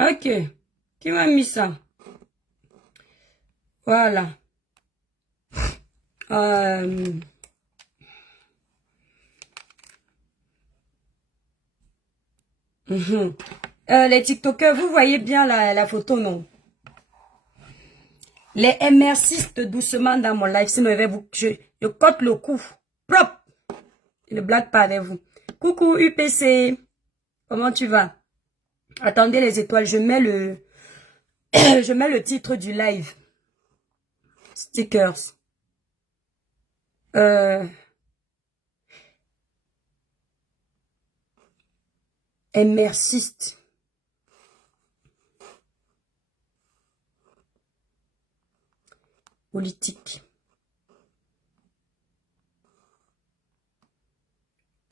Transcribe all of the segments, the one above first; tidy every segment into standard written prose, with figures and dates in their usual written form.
Ok. Qui m'a mis ça? Voilà. Mhm. Les TikTokers, vous voyez bien la photo, non? Les MR6 doucement dans mon live. Si je cote le cou. Propre. Je ne blague pas avec vous. Coucou UPC. Comment tu vas? Attendez les étoiles. Je mets je mets le titre du live. Stickers. MR6. Politique.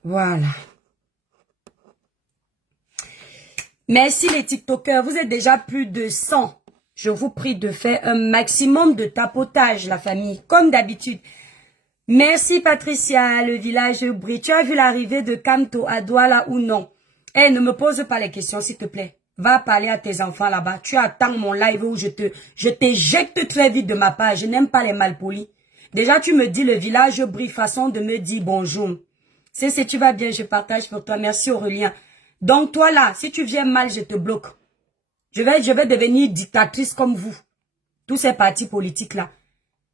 Voilà. Merci les TikTokers. Vous êtes déjà plus de 100. Je vous prie de faire un maximum de tapotage, la famille, comme d'habitude. Merci Patricia, le village brille. Tu as vu l'arrivée de Kamto à Douala ou non? Eh, ne me pose pas les questions, s'il te plaît. Va parler à tes enfants là-bas. Tu attends mon live où je t'éjecte très vite de ma page. Je n'aime pas les malpolis. Déjà, tu me dis le village brille, façon de me dire bonjour. Si tu vas bien, je partage pour toi. Merci Aurélien. Donc toi là, si tu viens mal, je te bloque. Je vais devenir dictatrice comme vous. Tous ces partis politiques là.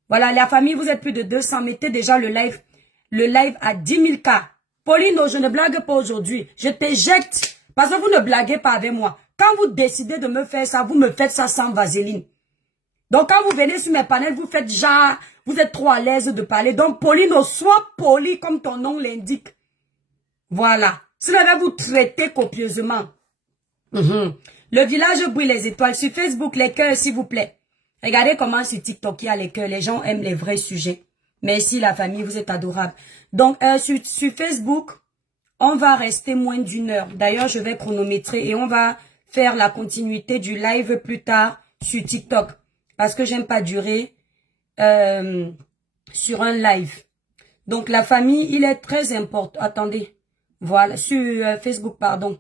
Voilà, la famille, vous êtes plus de 200. Mettez déjà le live à 10 000 cas. Pauline, je ne blague pas aujourd'hui. Je t'éjecte parce que vous ne blaguez pas avec moi. Quand vous décidez de me faire ça, vous me faites ça sans vaseline. Donc, quand vous venez sur mes panels, vous faites genre, vous êtes trop à l'aise de parler. Donc, Pauline, sois poli comme ton nom l'indique. Voilà. Sinon, je vais vous traiter copieusement. Le village brille les étoiles. Sur Facebook, les cœurs, s'il vous plaît. Regardez comment sur TikTok, il y a les cœurs. Les gens aiment les vrais sujets. Merci la famille, vous êtes adorables. Donc, sur Facebook, on va rester moins d'une heure. D'ailleurs, je vais chronométrer et on va faire la continuité du live plus tard sur TikTok. Parce que j'aime pas durer sur un live. Donc, la famille, il est très important. Attendez. Voilà, sur Facebook, pardon.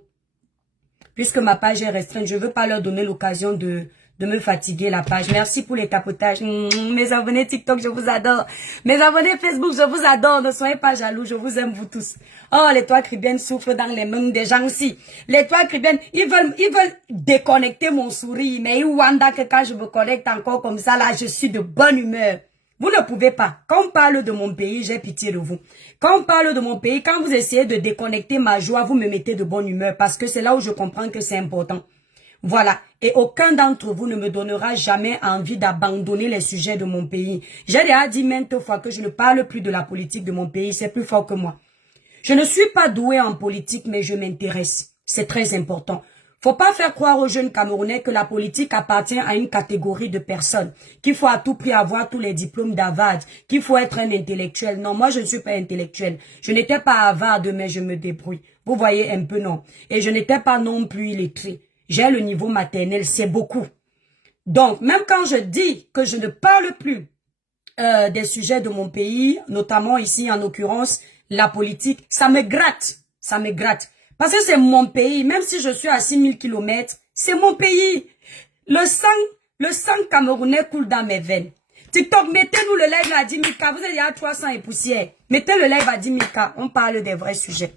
Puisque ma page est restreinte, je veux pas leur donner l'occasion de me fatiguer la page. Merci pour les tapotages. Mes abonnés TikTok, je vous adore. Mes abonnés Facebook, je vous adore. Ne soyez pas jaloux, je vous aime vous tous. Oh, les toits cribiennes souffrent dans les mains des gens aussi. Les toits cribiennes, ils veulent déconnecter mon sourire. Mais ils wanda que quand je me connecte encore comme ça, là, je suis de bonne humeur. Vous ne pouvez pas. Quand on parle de mon pays, j'ai pitié de vous. Quand on parle de mon pays, quand vous essayez de déconnecter ma joie, vous me mettez de bonne humeur parce que c'est là où je comprends que c'est important. Voilà. Et aucun d'entre vous ne me donnera jamais envie d'abandonner les sujets de mon pays. J'ai déjà dit maintes fois que je ne parle plus de la politique de mon pays. C'est plus fort que moi. Je ne suis pas douée en politique, mais je m'intéresse. C'est très important. Faut pas faire croire aux jeunes Camerounais que la politique appartient à une catégorie de personnes, qu'il faut à tout prix avoir tous les diplômes d'Harvard, qu'il faut être un intellectuel. Non, moi je ne suis pas intellectuel. Je n'étais pas à Harvard, mais je me débrouille. Vous voyez un peu, non. Et je n'étais pas non plus illettré. J'ai le niveau maternel, c'est beaucoup. Donc, même quand je dis que je ne parle plus des sujets de mon pays, notamment ici en l'occurrence, la politique, ça me gratte. Ça me gratte. Parce que c'est mon pays, même si je suis à 6000 kilomètres, c'est mon pays. Le sang camerounais coule dans mes veines. TikTok, mettez-nous le live à 10 000 cas. Vous êtes à 300 et poussière. Mettez le live à 10 000 cas. On parle des vrais sujets.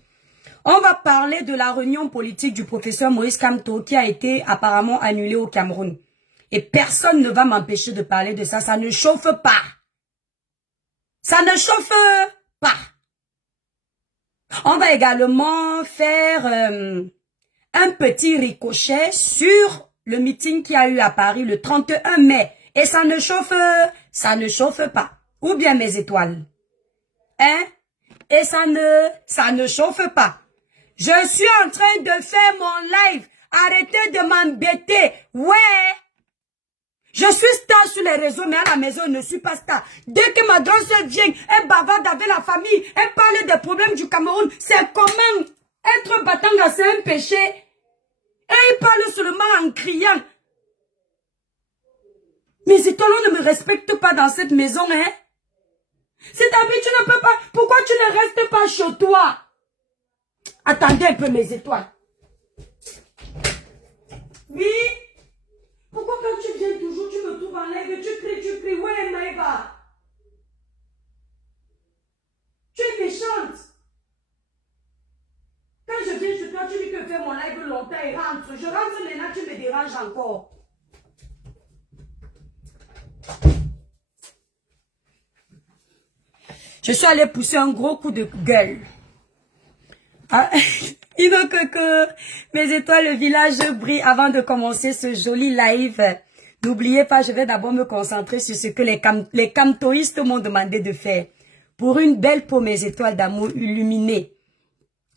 On va parler de la réunion politique du professeur Moïse Kamto qui a été apparemment annulée au Cameroun. Et personne ne va m'empêcher de parler de ça. Ça ne chauffe pas. Ça ne chauffe pas. On va également faire un petit ricochet sur le meeting qui a eu à Paris le 31 mai. Et ça ne chauffe pas. Ou bien mes étoiles. Hein? Et ça ne chauffe pas. Je suis en train de faire mon live. Arrêtez de m'embêter. Ouais. Je suis star sur les réseaux, mais à la maison, je ne suis pas star. Dès que ma grande soeur vient, elle bavarde avec la famille, elle parle des problèmes du Cameroun. C'est comment être batanga, c'est un péché. Et il parle seulement en criant. Mais étoiles ne me respectent pas dans cette maison, hein. C'est ta vie, tu ne peux pas. Pourquoi tu ne restes pas chez toi? Attendez un peu mes étoiles. Oui. Pourquoi quand tu viens toujours, tu me trouves en live, tu cries, ouais, Maïva. Tu es méchante. Quand je viens chez toi, tu dis que fais mon live longtemps et rentre. Je rentre maintenant, tu me déranges encore. Je suis allée pousser un gros coup de gueule. Ah, que mes étoiles, le village brille avant de commencer ce joli live. N'oubliez pas, je vais d'abord me concentrer sur ce que les camtoïstes m'ont demandé de faire. Pour une belle peau, mes étoiles d'amour illuminées,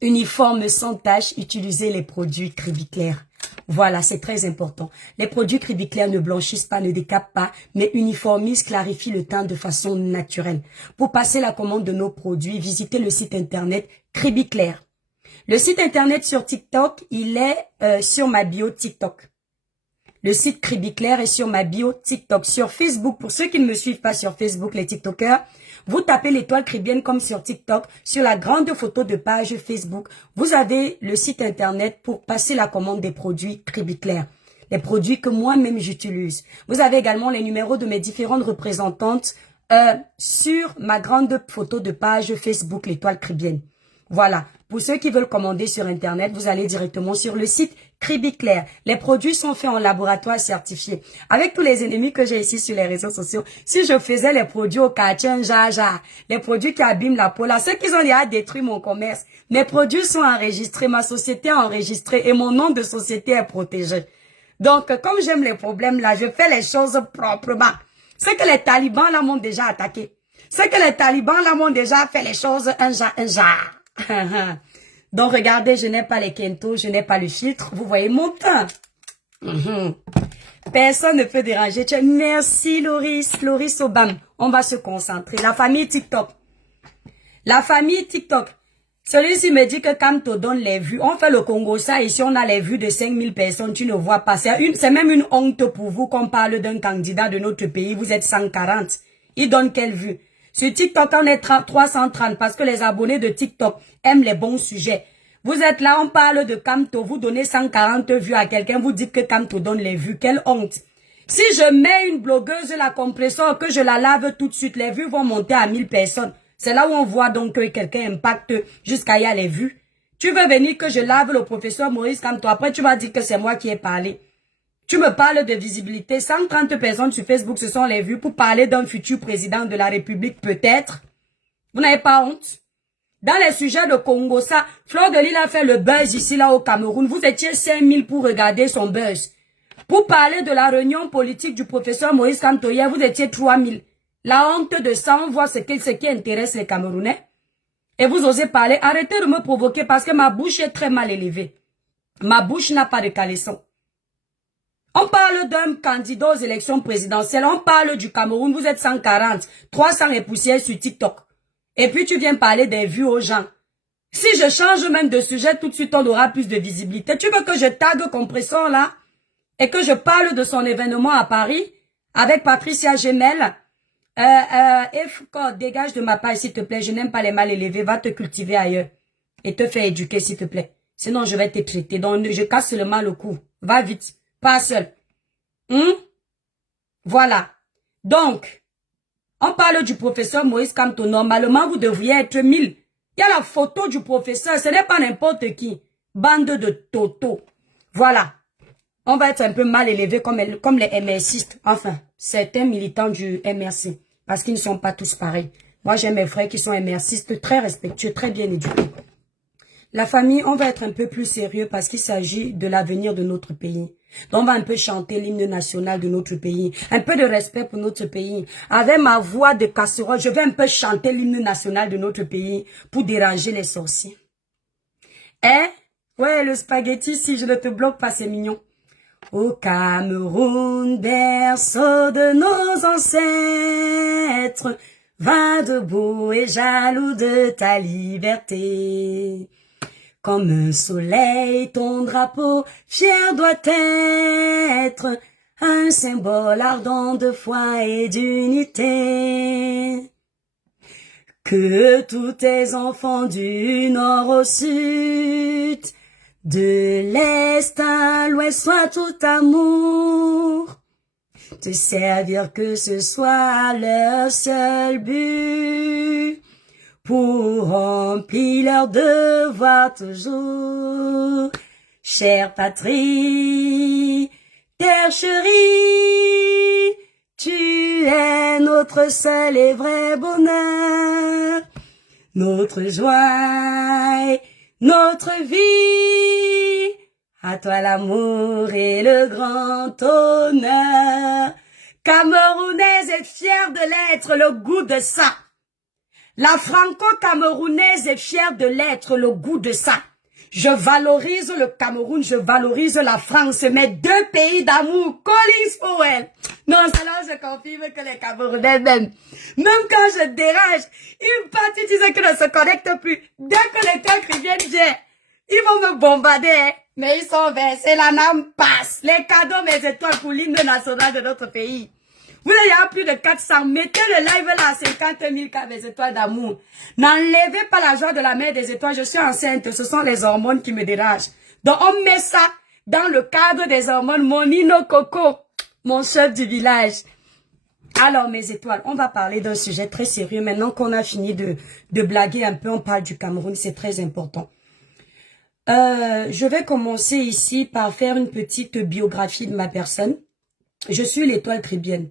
uniforme sans tache, utilisez les produits Cribiclair. Voilà, c'est très important. Les produits Cribiclair ne blanchissent pas, ne décapent pas, mais uniformisent, clarifient le teint de façon naturelle. Pour passer la commande de nos produits, visitez le site internet Cribiclair. Le site internet sur TikTok, il est sur ma bio TikTok. Le site Cribiclair est sur ma bio TikTok. Sur Facebook, pour ceux qui ne me suivent pas sur Facebook, les TikTokers, vous tapez l'étoile cribienne comme sur TikTok. Sur la grande photo de page Facebook, vous avez le site internet pour passer la commande des produits Cribiclair. Les produits que moi-même j'utilise. Vous avez également les numéros de mes différentes représentantes sur ma grande photo de page Facebook, l'étoile cribienne. Voilà. Pour ceux qui veulent commander sur Internet, vous allez directement sur le site Cribiclair. Les produits sont faits en laboratoire certifié. Avec tous les ennemis que j'ai ici sur les réseaux sociaux, si je faisais les produits au quartier jaja, les produits qui abîment la peau, là, ceux qui ont déjà détruit mon commerce, mes produits sont enregistrés, ma société est enregistrée et mon nom de société est protégé. Donc, comme j'aime les problèmes là, je fais les choses proprement. C'est que les talibans là m'ont déjà attaqué. C'est que les talibans là m'ont déjà fait les choses un genre. Donc regardez, je n'ai pas les kentos, je n'ai pas le filtre. Vous voyez mon teint. Personne ne peut déranger. Merci Loris, Loris Obam. On va se concentrer. La famille TikTok. La famille TikTok. Celui-ci me dit que quand on donne les vues, on fait le Congo ça, ici on a les vues de 5000 personnes, tu ne vois pas. C'est même une honte pour vous qu'on parle d'un candidat de notre pays, vous êtes 140. Il donne quelle vue? Sur TikTok, on est 330 parce que les abonnés de TikTok aiment les bons sujets. Vous êtes là, on parle de Camto, vous donnez 140 vues à quelqu'un, vous dites que Camto donne les vues. Quelle honte. Si je mets une blogueuse la compresseur, que je la lave tout de suite, les vues vont monter à 1000 personnes. C'est là où on voit donc que quelqu'un impacte jusqu'à y aller les vues. Tu veux venir que je lave le professeur Maurice Camto, après tu vas dire que c'est moi qui ai parlé. Tu me parles de visibilité. 130 personnes sur Facebook, ce sont les vues pour parler d'un futur président de la République, peut-être. Vous n'avez pas honte? Dans les sujets de Congo, ça, Fleur de Lille a fait le buzz ici, là, au Cameroun. Vous étiez 5000 pour regarder son buzz. Pour parler de la réunion politique du professeur Moïse Kamto, hier, vous étiez 3000. La honte de ça, on voit ce qui intéresse les Camerounais. Et vous osez parler. Arrêtez de me provoquer parce que ma bouche est très mal élevée. Ma bouche n'a pas de caleçon. On parle d'un candidat aux élections présidentielles. On parle du Cameroun. Vous êtes 140. 300 et poussières sur TikTok. Et puis tu viens parler des vues aux gens. Si je change même de sujet, tout de suite on aura plus de visibilité. Tu veux que je tague Compresseur là? Et que je parle de son événement à Paris? Avec Patricia Gemel? Dégage de ma page s'il te plaît. Je n'aime pas les mal élevés. Va te cultiver ailleurs. Et te faire éduquer s'il te plaît. Sinon je vais te traiter. Donc je casse seulement le cou. Va vite. Pas seul. Voilà. Donc, on parle du professeur Moïse Kamto. Normalement, vous devriez être 1000. Il y a la photo du professeur. Ce n'est pas n'importe qui. Bande de toto. Voilà. On va être un peu mal élevés comme les MRCistes. Enfin, certains militants du MRC. Parce qu'ils ne sont pas tous pareils. Moi, j'ai mes frères qui sont MRCistes, très respectueux, très bien éduqués. La famille, on va être un peu plus sérieux parce qu'il s'agit de l'avenir de notre pays. Donc, on va un peu chanter l'hymne national de notre pays. Un peu de respect pour notre pays. Avec ma voix de casserole, je vais un peu chanter l'hymne national de notre pays pour déranger les sorciers. Ouais, le spaghetti, si je ne te bloque pas, c'est mignon. Au Cameroun, berceau de nos ancêtres, va debout et jaloux de ta liberté. Comme un soleil, ton drapeau fier doit être un symbole ardent de foi et d'unité. Que tous tes enfants du nord au sud De l'Est à l'Ouest soit tout amour. Te servir que ce soit leur seul but. Pour remplir leur devoir toujours. Chère patrie, terre chérie, tu es notre seul et vrai bonheur. Notre joie, notre vie, à toi l'amour et le grand honneur. Camerounaise est fière de l'être, le goût de ça. La franco-camerounaise est fière de l'être, le goût de ça. Je valorise le Cameroun, je valorise la France, mes deux pays d'amour, Collins Powell. Non, alors je confirme que les Camerounais même quand je dérange, une partie disent qu'ils ne se connectent plus. Dès que les trucs viennent, ils vont me bombarder, hein. Mais ils sont versés, la NAM passe. Les cadeaux, mes étoiles pour l'hymne national de notre pays. Vous avez plus de 400, mettez le live là à 50 000 cas mes étoiles d'amour. N'enlevez pas la joie de la mère des étoiles, je suis enceinte, ce sont les hormones qui me dérangent. Donc on met ça dans le cadre des hormones, mon Nino Coco, mon chef du village. Alors mes étoiles, on va parler d'un sujet très sérieux. Maintenant qu'on a fini de blaguer un peu, on parle du Cameroun, c'est très important. Je vais commencer ici par faire une petite biographie de ma personne. Je suis l'étoile Tribienne.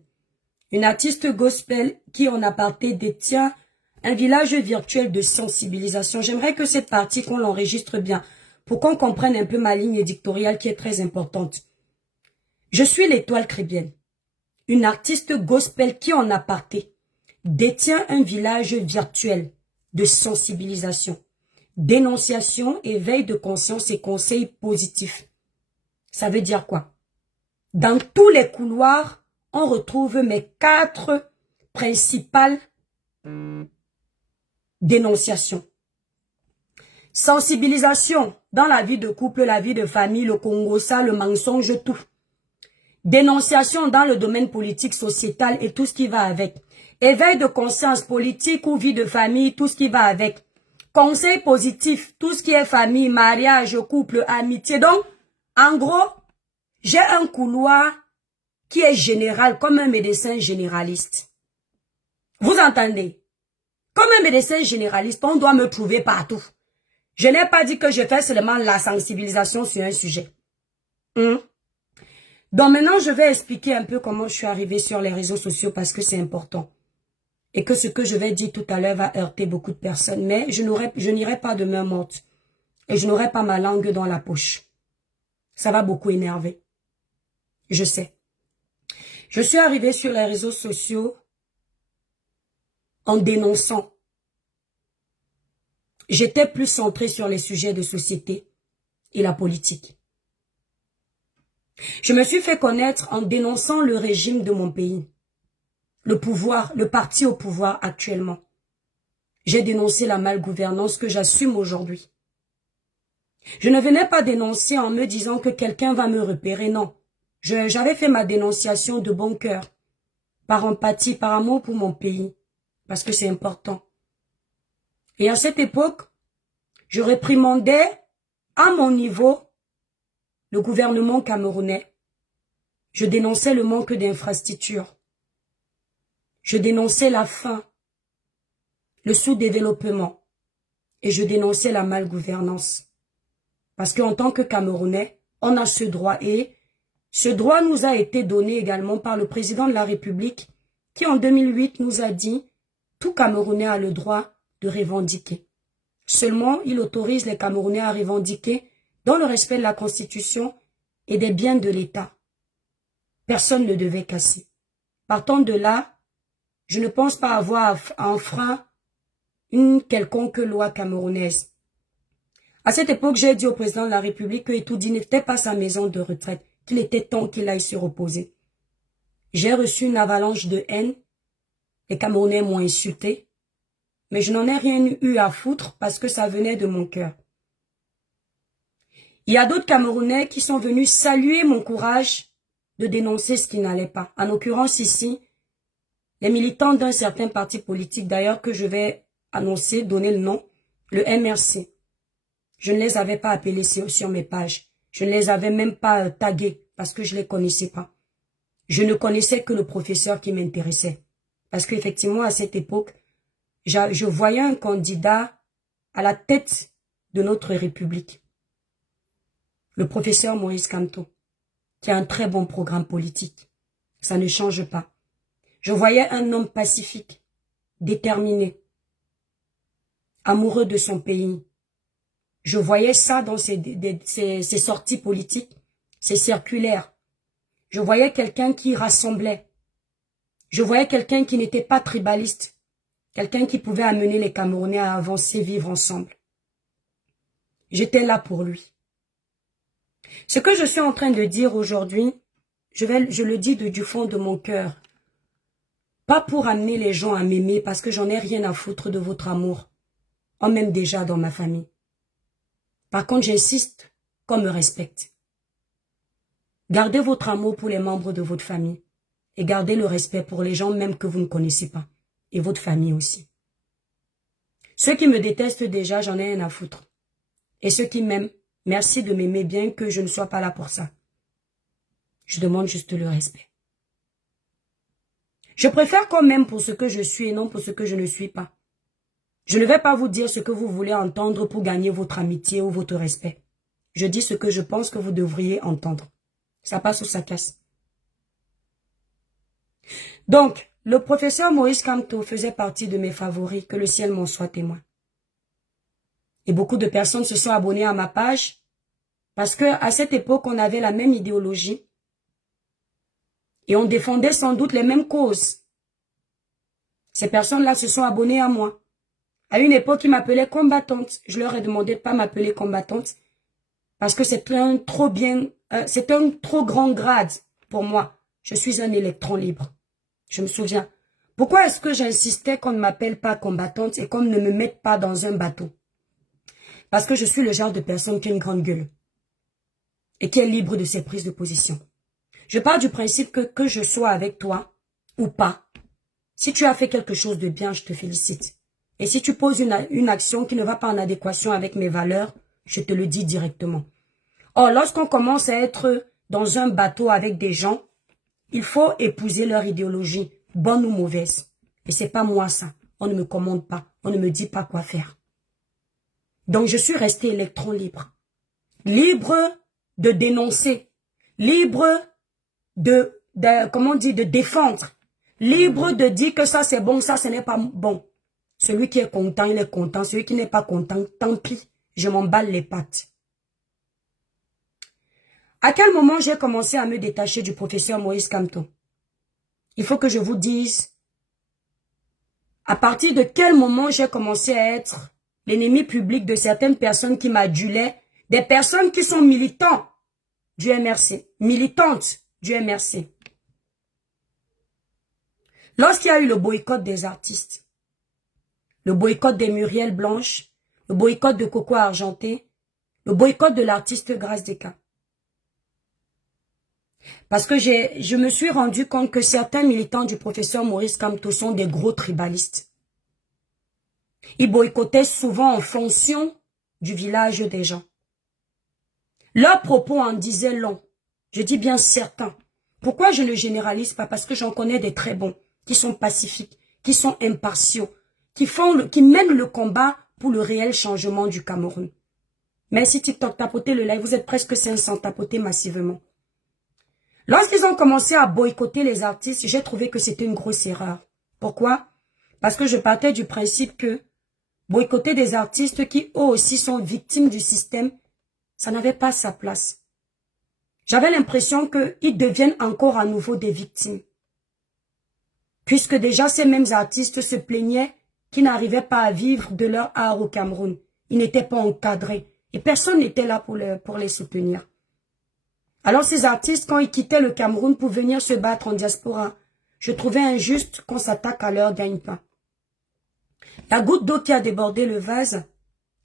Une artiste gospel qui en aparté détient un village virtuel de sensibilisation. J'aimerais que cette partie, qu'on l'enregistre bien, pour qu'on comprenne un peu ma ligne éditoriale qui est très importante. Je suis l'étoile Tribienne. Une artiste gospel qui en aparté détient un village virtuel de sensibilisation, dénonciation, éveil de conscience et conseils positifs. Ça veut dire quoi? Dans tous les couloirs, on retrouve mes 4 principales dénonciations. Sensibilisation dans la vie de couple, la vie de famille, le Congo, ça, le mensonge, tout. Dénonciation dans le domaine politique, sociétal et tout ce qui va avec. Éveil de conscience politique ou vie de famille, tout ce qui va avec. Conseil positif, tout ce qui est famille, mariage, couple, amitié. Donc, en gros, j'ai un couloir qui est général, comme un médecin généraliste. Vous entendez? Comme un médecin généraliste, on doit me trouver partout. Je n'ai pas dit que je fais seulement la sensibilisation sur un sujet. Donc maintenant, je vais expliquer un peu comment je suis arrivée sur les réseaux sociaux parce que c'est important. Et que ce que je vais dire tout à l'heure va heurter beaucoup de personnes. Mais je n'irai pas de main morte. Et je n'aurai pas ma langue dans la poche. Ça va beaucoup énerver. Je sais. Je suis arrivée sur les réseaux sociaux en dénonçant. J'étais plus centrée sur les sujets de société et la politique. Je me suis fait connaître en dénonçant le régime de mon pays, le pouvoir, le parti au pouvoir actuellement. J'ai dénoncé la malgouvernance que j'assume aujourd'hui. Je ne venais pas dénoncer en me disant que quelqu'un va me repérer, non. J'avais fait ma dénonciation de bon cœur, par empathie, par amour pour mon pays, parce que c'est important. Et à cette époque, je réprimandais à mon niveau le gouvernement camerounais. Je dénonçais le manque d'infrastructures. Je dénonçais la faim, le sous-développement, et je dénonçais la malgouvernance. Parce qu'en tant que Camerounais, on a ce droit et ce droit nous a été donné également par le président de la République qui en 2008 nous a dit « Tout Camerounais a le droit de revendiquer ». Seulement, il autorise les Camerounais à revendiquer dans le respect de la Constitution et des biens de l'État. Personne ne devait casser. Partant de là, je ne pense pas avoir enfreint une quelconque loi camerounaise. À cette époque, j'ai dit au président de la République que Etoudi n'était pas sa maison de retraite, qu'il était temps qu'il aille se reposer. J'ai reçu une avalanche de haine. Les Camerounais m'ont insulté. Mais je n'en ai rien eu à foutre parce que ça venait de mon cœur. Il y a d'autres Camerounais qui sont venus saluer mon courage de dénoncer ce qui n'allait pas. En l'occurrence ici, les militants d'un certain parti politique, d'ailleurs que je vais annoncer, donner le nom, le MRC. Je ne les avais pas appelés sur mes pages. Je ne les avais même pas tagués parce que je ne les connaissais pas. Je ne connaissais que le professeur qui m'intéressait. Parce qu'effectivement, à cette époque, je voyais un candidat à la tête de notre République. Le professeur Moïse Kamto, qui a un très bon programme politique. Ça ne change pas. Je voyais un homme pacifique, déterminé, amoureux de son pays. Je voyais ça dans ses sorties politiques, ses circulaires. Je voyais quelqu'un qui rassemblait. Je voyais quelqu'un qui n'était pas tribaliste. Quelqu'un qui pouvait amener les Camerounais à avancer, vivre ensemble. J'étais là pour lui. Ce que je suis en train de dire aujourd'hui, je le dis du fond de mon cœur. Pas pour amener les gens à m'aimer parce que j'en ai rien à foutre de votre amour. On m'aime déjà dans ma famille. Par contre, j'insiste qu'on me respecte. Gardez votre amour pour les membres de votre famille et gardez le respect pour les gens même que vous ne connaissez pas et votre famille aussi. Ceux qui me détestent déjà, j'en ai rien à foutre. Et ceux qui m'aiment, merci de m'aimer bien que je ne sois pas là pour ça. Je demande juste le respect. Je préfère qu'on m'aime pour ce que je suis et non pour ce que je ne suis pas. Je ne vais pas vous dire ce que vous voulez entendre pour gagner votre amitié ou votre respect. Je dis ce que je pense que vous devriez entendre. Ça passe ou ça casse. Donc, le professeur Moïse Kamto faisait partie de mes favoris, que le ciel m'en soit témoin. Et beaucoup de personnes se sont abonnées à ma page parce que à cette époque, on avait la même idéologie et on défendait sans doute les mêmes causes. Ces personnes-là se sont abonnées à moi. À une époque, ils m'appelaient combattante. Je leur ai demandé de ne pas m'appeler combattante parce que c'est un trop grand grade pour moi. Je suis un électron libre. Je me souviens. Pourquoi est-ce que j'insistais qu'on ne m'appelle pas combattante et qu'on ne me mette pas dans un bateau? Parce que je suis le genre de personne qui a une grande gueule et qui est libre de ses prises de position. Je pars du principe que je sois avec toi ou pas. Si tu as fait quelque chose de bien, je te félicite. Et si tu poses une action qui ne va pas en adéquation avec mes valeurs, je te le dis directement. Or, lorsqu'on commence à être dans un bateau avec des gens, il faut épouser leur idéologie, bonne ou mauvaise. Et c'est pas moi ça. On ne me commande pas. On ne me dit pas quoi faire. Donc, je suis resté électron libre. Libre de dénoncer. Libre de défendre. Libre de dire que ça c'est bon, ça ce n'est pas bon. Celui qui est content, il est content. Celui qui n'est pas content, tant pis. Je m'emballe les pattes. À quel moment j'ai commencé à me détacher du professeur Moïse Kamto? Il faut que je vous dise à partir de quel moment j'ai commencé à être l'ennemi public de certaines personnes qui m'adulaient, des personnes qui sont militantes du MRC, militantes du MRC. Lorsqu'il y a eu le boycott des artistes, le boycott des Muriel Blanche, le boycott de Coco Argenté, le boycott de l'artiste Grâce Descamps. Parce que je me suis rendu compte que certains militants du professeur Moïse Kamto sont des gros tribalistes. Ils boycottaient souvent en fonction du village des gens. Leurs propos en disaient long. Je dis bien certains. Pourquoi je ne généralise pas? Parce que j'en connais des très bons, qui sont pacifiques, qui sont impartiaux, qui mènent le combat pour le réel changement du Cameroun. Merci TikTok, tapotez le like, vous êtes presque 500, tapotez massivement. Lorsqu'ils ont commencé à boycotter les artistes, j'ai trouvé que c'était une grosse erreur. Pourquoi? Parce que je partais du principe que boycotter des artistes qui eux aussi sont victimes du système, ça n'avait pas sa place. J'avais l'impression qu'ils deviennent encore à nouveau des victimes. Puisque déjà ces mêmes artistes se plaignaient qu'ils n'arrivaient pas à vivre de leur art au Cameroun. Ils n'étaient pas encadrés. Et personne n'était là pour les soutenir. Alors ces artistes, quand ils quittaient le Cameroun pour venir se battre en diaspora, je trouvais injuste qu'on s'attaque à leur gagne-pain. La goutte d'eau qui a débordé le vase,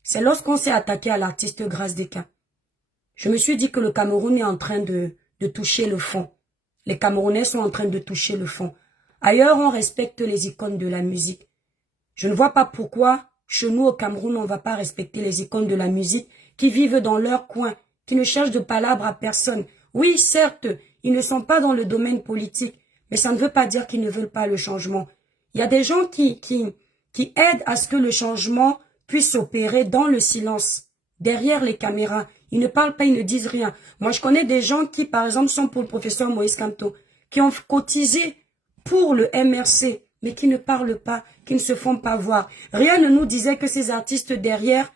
c'est lorsqu'on s'est attaqué à l'artiste Grâce Descamps. Je me suis dit que le Cameroun est en train de toucher le fond. Les Camerounais sont en train de toucher le fond. Ailleurs, on respecte les icônes de la musique. Je ne vois pas pourquoi, chez nous au Cameroun, on ne va pas respecter les icônes de la musique qui vivent dans leur coin, qui ne cherchent de palabres à personne. Oui, certes, ils ne sont pas dans le domaine politique, mais ça ne veut pas dire qu'ils ne veulent pas le changement. Il y a des gens qui aident à ce que le changement puisse s'opérer dans le silence, derrière les caméras. Ils ne parlent pas, ils ne disent rien. Moi, je connais des gens qui, par exemple, sont pour le professeur Moïse Kamto, qui ont cotisé pour le MRC, mais qui ne parlent pas, qui ne se font pas voir. Rien ne nous disait que ces artistes derrière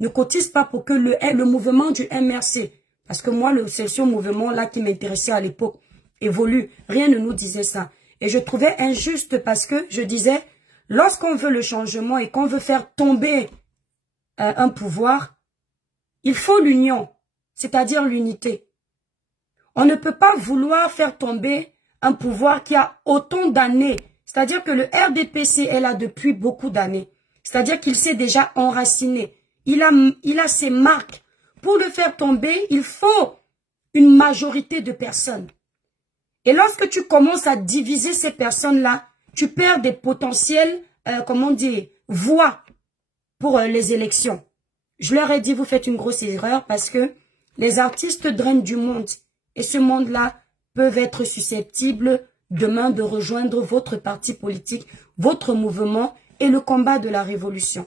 ne cotisent pas pour que le mouvement du MRC, parce que moi, c'est ce mouvement-là qui m'intéressait à l'époque, évolue. Rien ne nous disait ça. Et je trouvais injuste parce que je disais, lorsqu'on veut le changement et qu'on veut faire tomber un pouvoir, il faut l'union, c'est-à-dire l'unité. On ne peut pas vouloir faire tomber un pouvoir qui a autant d'années. C'est-à-dire que le RDPC est là depuis beaucoup d'années. C'est-à-dire qu'il s'est déjà enraciné. Il a ses marques. Pour le faire tomber, il faut une majorité de personnes. Et lorsque tu commences à diviser ces personnes-là, tu perds des potentiels, voix pour les élections. Je leur ai dit, vous faites une grosse erreur parce que les artistes drainent du monde. Et ce monde-là peuvent être susceptibles demain de rejoindre votre parti politique, votre mouvement et le combat de la révolution.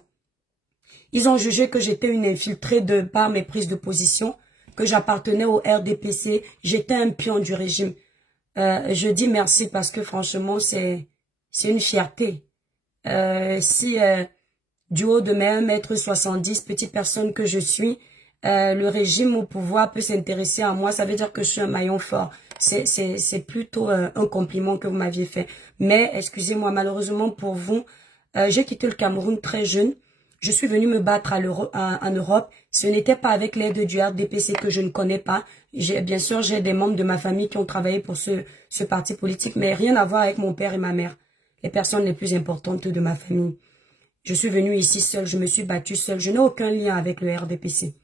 Ils ont jugé que j'étais une infiltrée par mes prises de position, que j'appartenais au RDPC, j'étais un pion du régime. Je dis merci parce que franchement, c'est une fierté. Du haut de mes 1,70 m, petite personne que je suis, le régime au pouvoir peut s'intéresser à moi, ça veut dire que je suis un maillon fort. C'est plutôt un compliment que vous m'aviez fait. Mais, excusez-moi, malheureusement pour vous, j'ai quitté le Cameroun très jeune. Je suis venue me battre en Europe. Ce n'était pas avec l'aide du RDPC que je ne connais pas. Bien sûr, j'ai des membres de ma famille qui ont travaillé pour ce parti politique, mais rien à voir avec mon père et ma mère. Les personnes les plus importantes de ma famille. Je suis venue ici seule, je me suis battue seule. Je n'ai aucun lien avec le RDPC.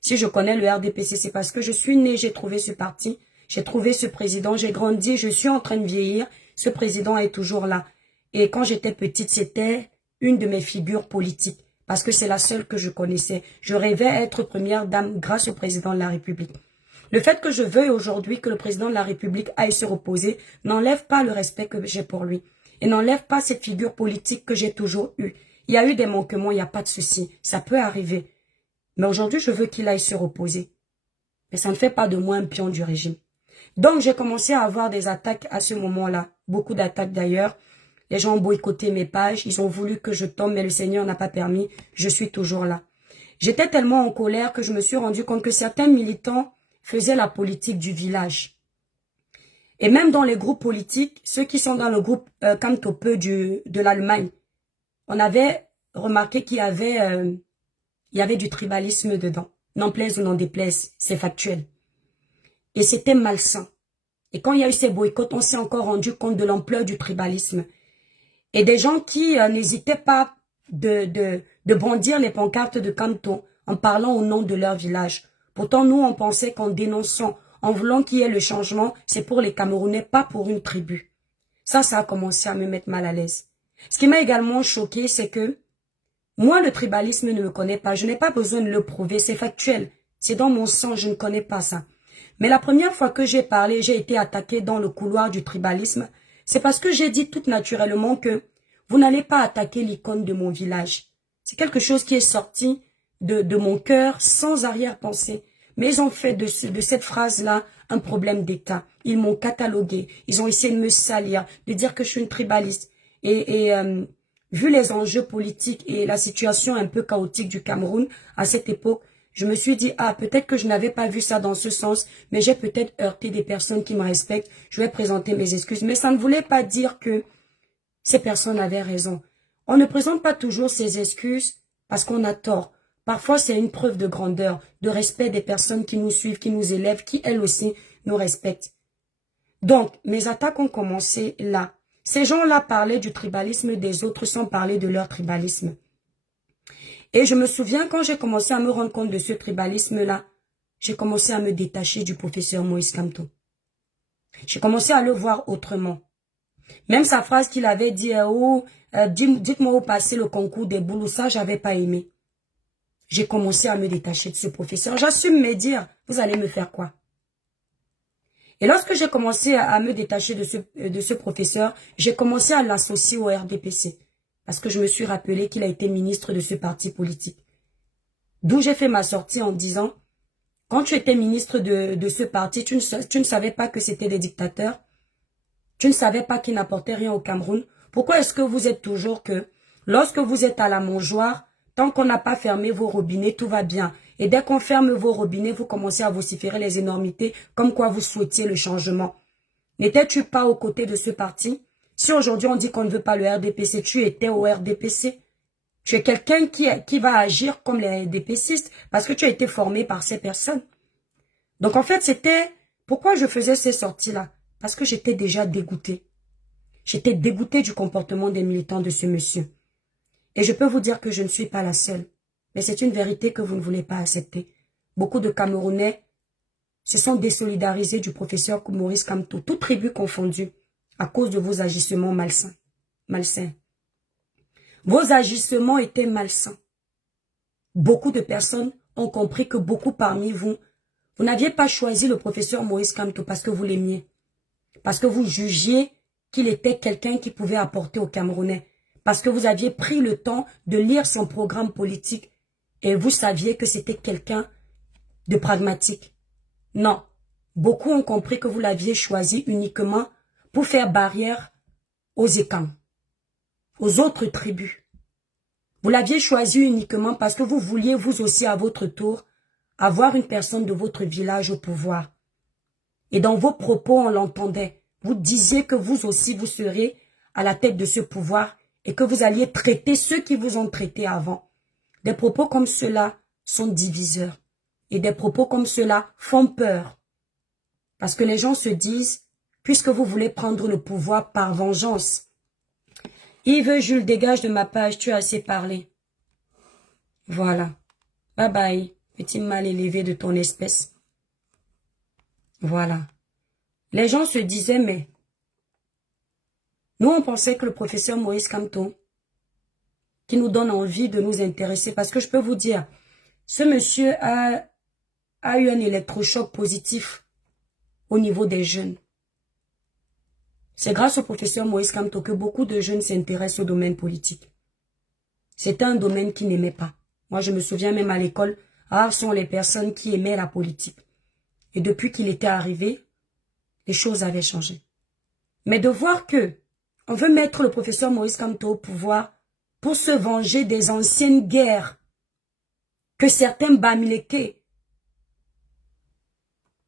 Si je connais le RDPC, c'est parce que je suis née, j'ai trouvé ce parti, j'ai trouvé ce président, j'ai grandi, je suis en train de vieillir. Ce président est toujours là. Et quand j'étais petite, c'était une de mes figures politiques. Parce que c'est la seule que je connaissais. Je rêvais être première dame grâce au président de la République. Le fait que je veuille aujourd'hui que le président de la République aille se reposer n'enlève pas le respect que j'ai pour lui. Et n'enlève pas cette figure politique que j'ai toujours eue. Il y a eu des manquements, il n'y a pas de souci. Ça peut arriver. Mais aujourd'hui, je veux qu'il aille se reposer. Mais ça ne fait pas de moi un pion du régime. Donc, j'ai commencé à avoir des attaques à ce moment-là. Beaucoup d'attaques d'ailleurs. Les gens ont boycotté mes pages. Ils ont voulu que je tombe, mais le Seigneur n'a pas permis. Je suis toujours là. J'étais tellement en colère que je me suis rendu compte que certains militants faisaient la politique du village. Et même dans les groupes politiques, ceux qui sont dans le groupe Kamtope de l'Allemagne, on avait remarqué qu'il y avait du tribalisme dedans. N'en plaise ou n'en déplaise, c'est factuel. Et c'était malsain. Et quand il y a eu ces boycotts, on s'est encore rendu compte de l'ampleur du tribalisme. Et des gens qui n'hésitaient pas de brandir les pancartes de Kamto en parlant au nom de leur village. Pourtant, nous, on pensait qu'en dénonçant, en voulant qu'il y ait le changement, c'est pour les Camerounais, pas pour une tribu. Ça a commencé à me mettre mal à l'aise. Ce qui m'a également choqué, c'est que moi, le tribalisme ne me connaît pas. Je n'ai pas besoin de le prouver, c'est factuel. C'est dans mon sang, je ne connais pas ça. Mais la première fois que j'ai parlé, j'ai été attaquée dans le couloir du tribalisme. C'est parce que j'ai dit tout naturellement que vous n'allez pas attaquer l'icône de mon village. C'est quelque chose qui est sorti de mon cœur sans arrière-pensée. Mais ils ont fait de cette phrase-là un problème d'État. Ils m'ont catalogué. Ils ont essayé de me salir, de dire que je suis une tribaliste. Vu les enjeux politiques et la situation un peu chaotique du Cameroun à cette époque, je me suis dit, peut-être que je n'avais pas vu ça dans ce sens, mais j'ai peut-être heurté des personnes qui me respectent. Je vais présenter mes excuses. Mais ça ne voulait pas dire que ces personnes avaient raison. On ne présente pas toujours ses excuses parce qu'on a tort. Parfois, c'est une preuve de grandeur, de respect des personnes qui nous suivent, qui nous élèvent, qui elles aussi nous respectent. Donc, mes attaques ont commencé là. Ces gens-là parlaient du tribalisme des autres sans parler de leur tribalisme. Et je me souviens, quand j'ai commencé à me rendre compte de ce tribalisme-là, j'ai commencé à me détacher du professeur Moïse Kamto. J'ai commencé à le voir autrement. Même sa phrase qu'il avait dit, dites-moi où passer le concours des boulots, ça, j'avais pas aimé. J'ai commencé à me détacher de ce professeur. J'assume mes dires. Vous allez me faire quoi? Et lorsque j'ai commencé à me détacher de ce professeur, j'ai commencé à l'associer au RDPC. Parce que je me suis rappelé qu'il a été ministre de ce parti politique. D'où j'ai fait ma sortie en disant, quand tu étais ministre de ce parti, tu ne savais pas que c'était des dictateurs. Tu ne savais pas qu'ils n'apportaient rien au Cameroun. Pourquoi est-ce que vous êtes toujours que, lorsque vous êtes à la mangeoire, tant qu'on n'a pas fermé vos robinets, tout va bien. Et dès qu'on ferme vos robinets, vous commencez à vociférer les énormités, comme quoi vous souhaitiez le changement. N'étais-tu pas aux côtés de ce parti? Si aujourd'hui on dit qu'on ne veut pas le RDPC, tu étais au RDPC. Tu es quelqu'un qui va agir comme les RDPCistes parce que tu as été formé par ces personnes. Donc en fait, c'était... Pourquoi je faisais ces sorties-là? Parce que j'étais déjà dégoûtée. J'étais dégoûtée du comportement des militants de ce monsieur. Et je peux vous dire que je ne suis pas la seule. Mais c'est une vérité que vous ne voulez pas accepter. Beaucoup de Camerounais se sont désolidarisés du professeur Maurice Kamto, toute tribu confondue, à cause de vos agissements malsains. Vos agissements étaient malsains. Beaucoup de personnes ont compris que beaucoup parmi vous, vous n'aviez pas choisi le professeur Maurice Kamto parce que vous l'aimiez. Parce que vous jugiez qu'il était quelqu'un qui pouvait apporter aux Camerounais. Parce que vous aviez pris le temps de lire son programme politique et vous saviez que c'était quelqu'un de pragmatique. Non. Beaucoup ont compris que vous l'aviez choisi uniquement pour faire barrière aux Ekans, aux autres tribus. Vous l'aviez choisi uniquement parce que vous vouliez vous aussi à votre tour avoir une personne de votre village au pouvoir. Et dans vos propos, on l'entendait. Vous disiez que vous aussi, vous serez à la tête de ce pouvoir et que vous alliez traiter ceux qui vous ont traité avant. Des propos comme ceux-là sont diviseurs. Et des propos comme ceux-là font peur. Parce que les gens se disent, puisque vous voulez prendre le pouvoir par vengeance. Yves Jules, dégage de ma page, tu as assez parlé. Voilà. Bye bye, petit mal élevé de ton espèce. Voilà. Les gens se disaient, mais nous, on pensait que le professeur Maurice Kamto, qui nous donne envie de nous intéresser, parce que je peux vous dire, ce monsieur a eu un électrochoc positif au niveau des jeunes. C'est grâce au professeur Maurice Kamto que beaucoup de jeunes s'intéressent au domaine politique. C'était un domaine qu'ils n'aimaient pas. Moi, je me souviens même à l'école, rares sont les personnes qui aimaient la politique. Et depuis qu'il était arrivé, les choses avaient changé. Mais de voir que on veut mettre le professeur Maurice Kamto au pouvoir pour se venger des anciennes guerres que certains Bamileke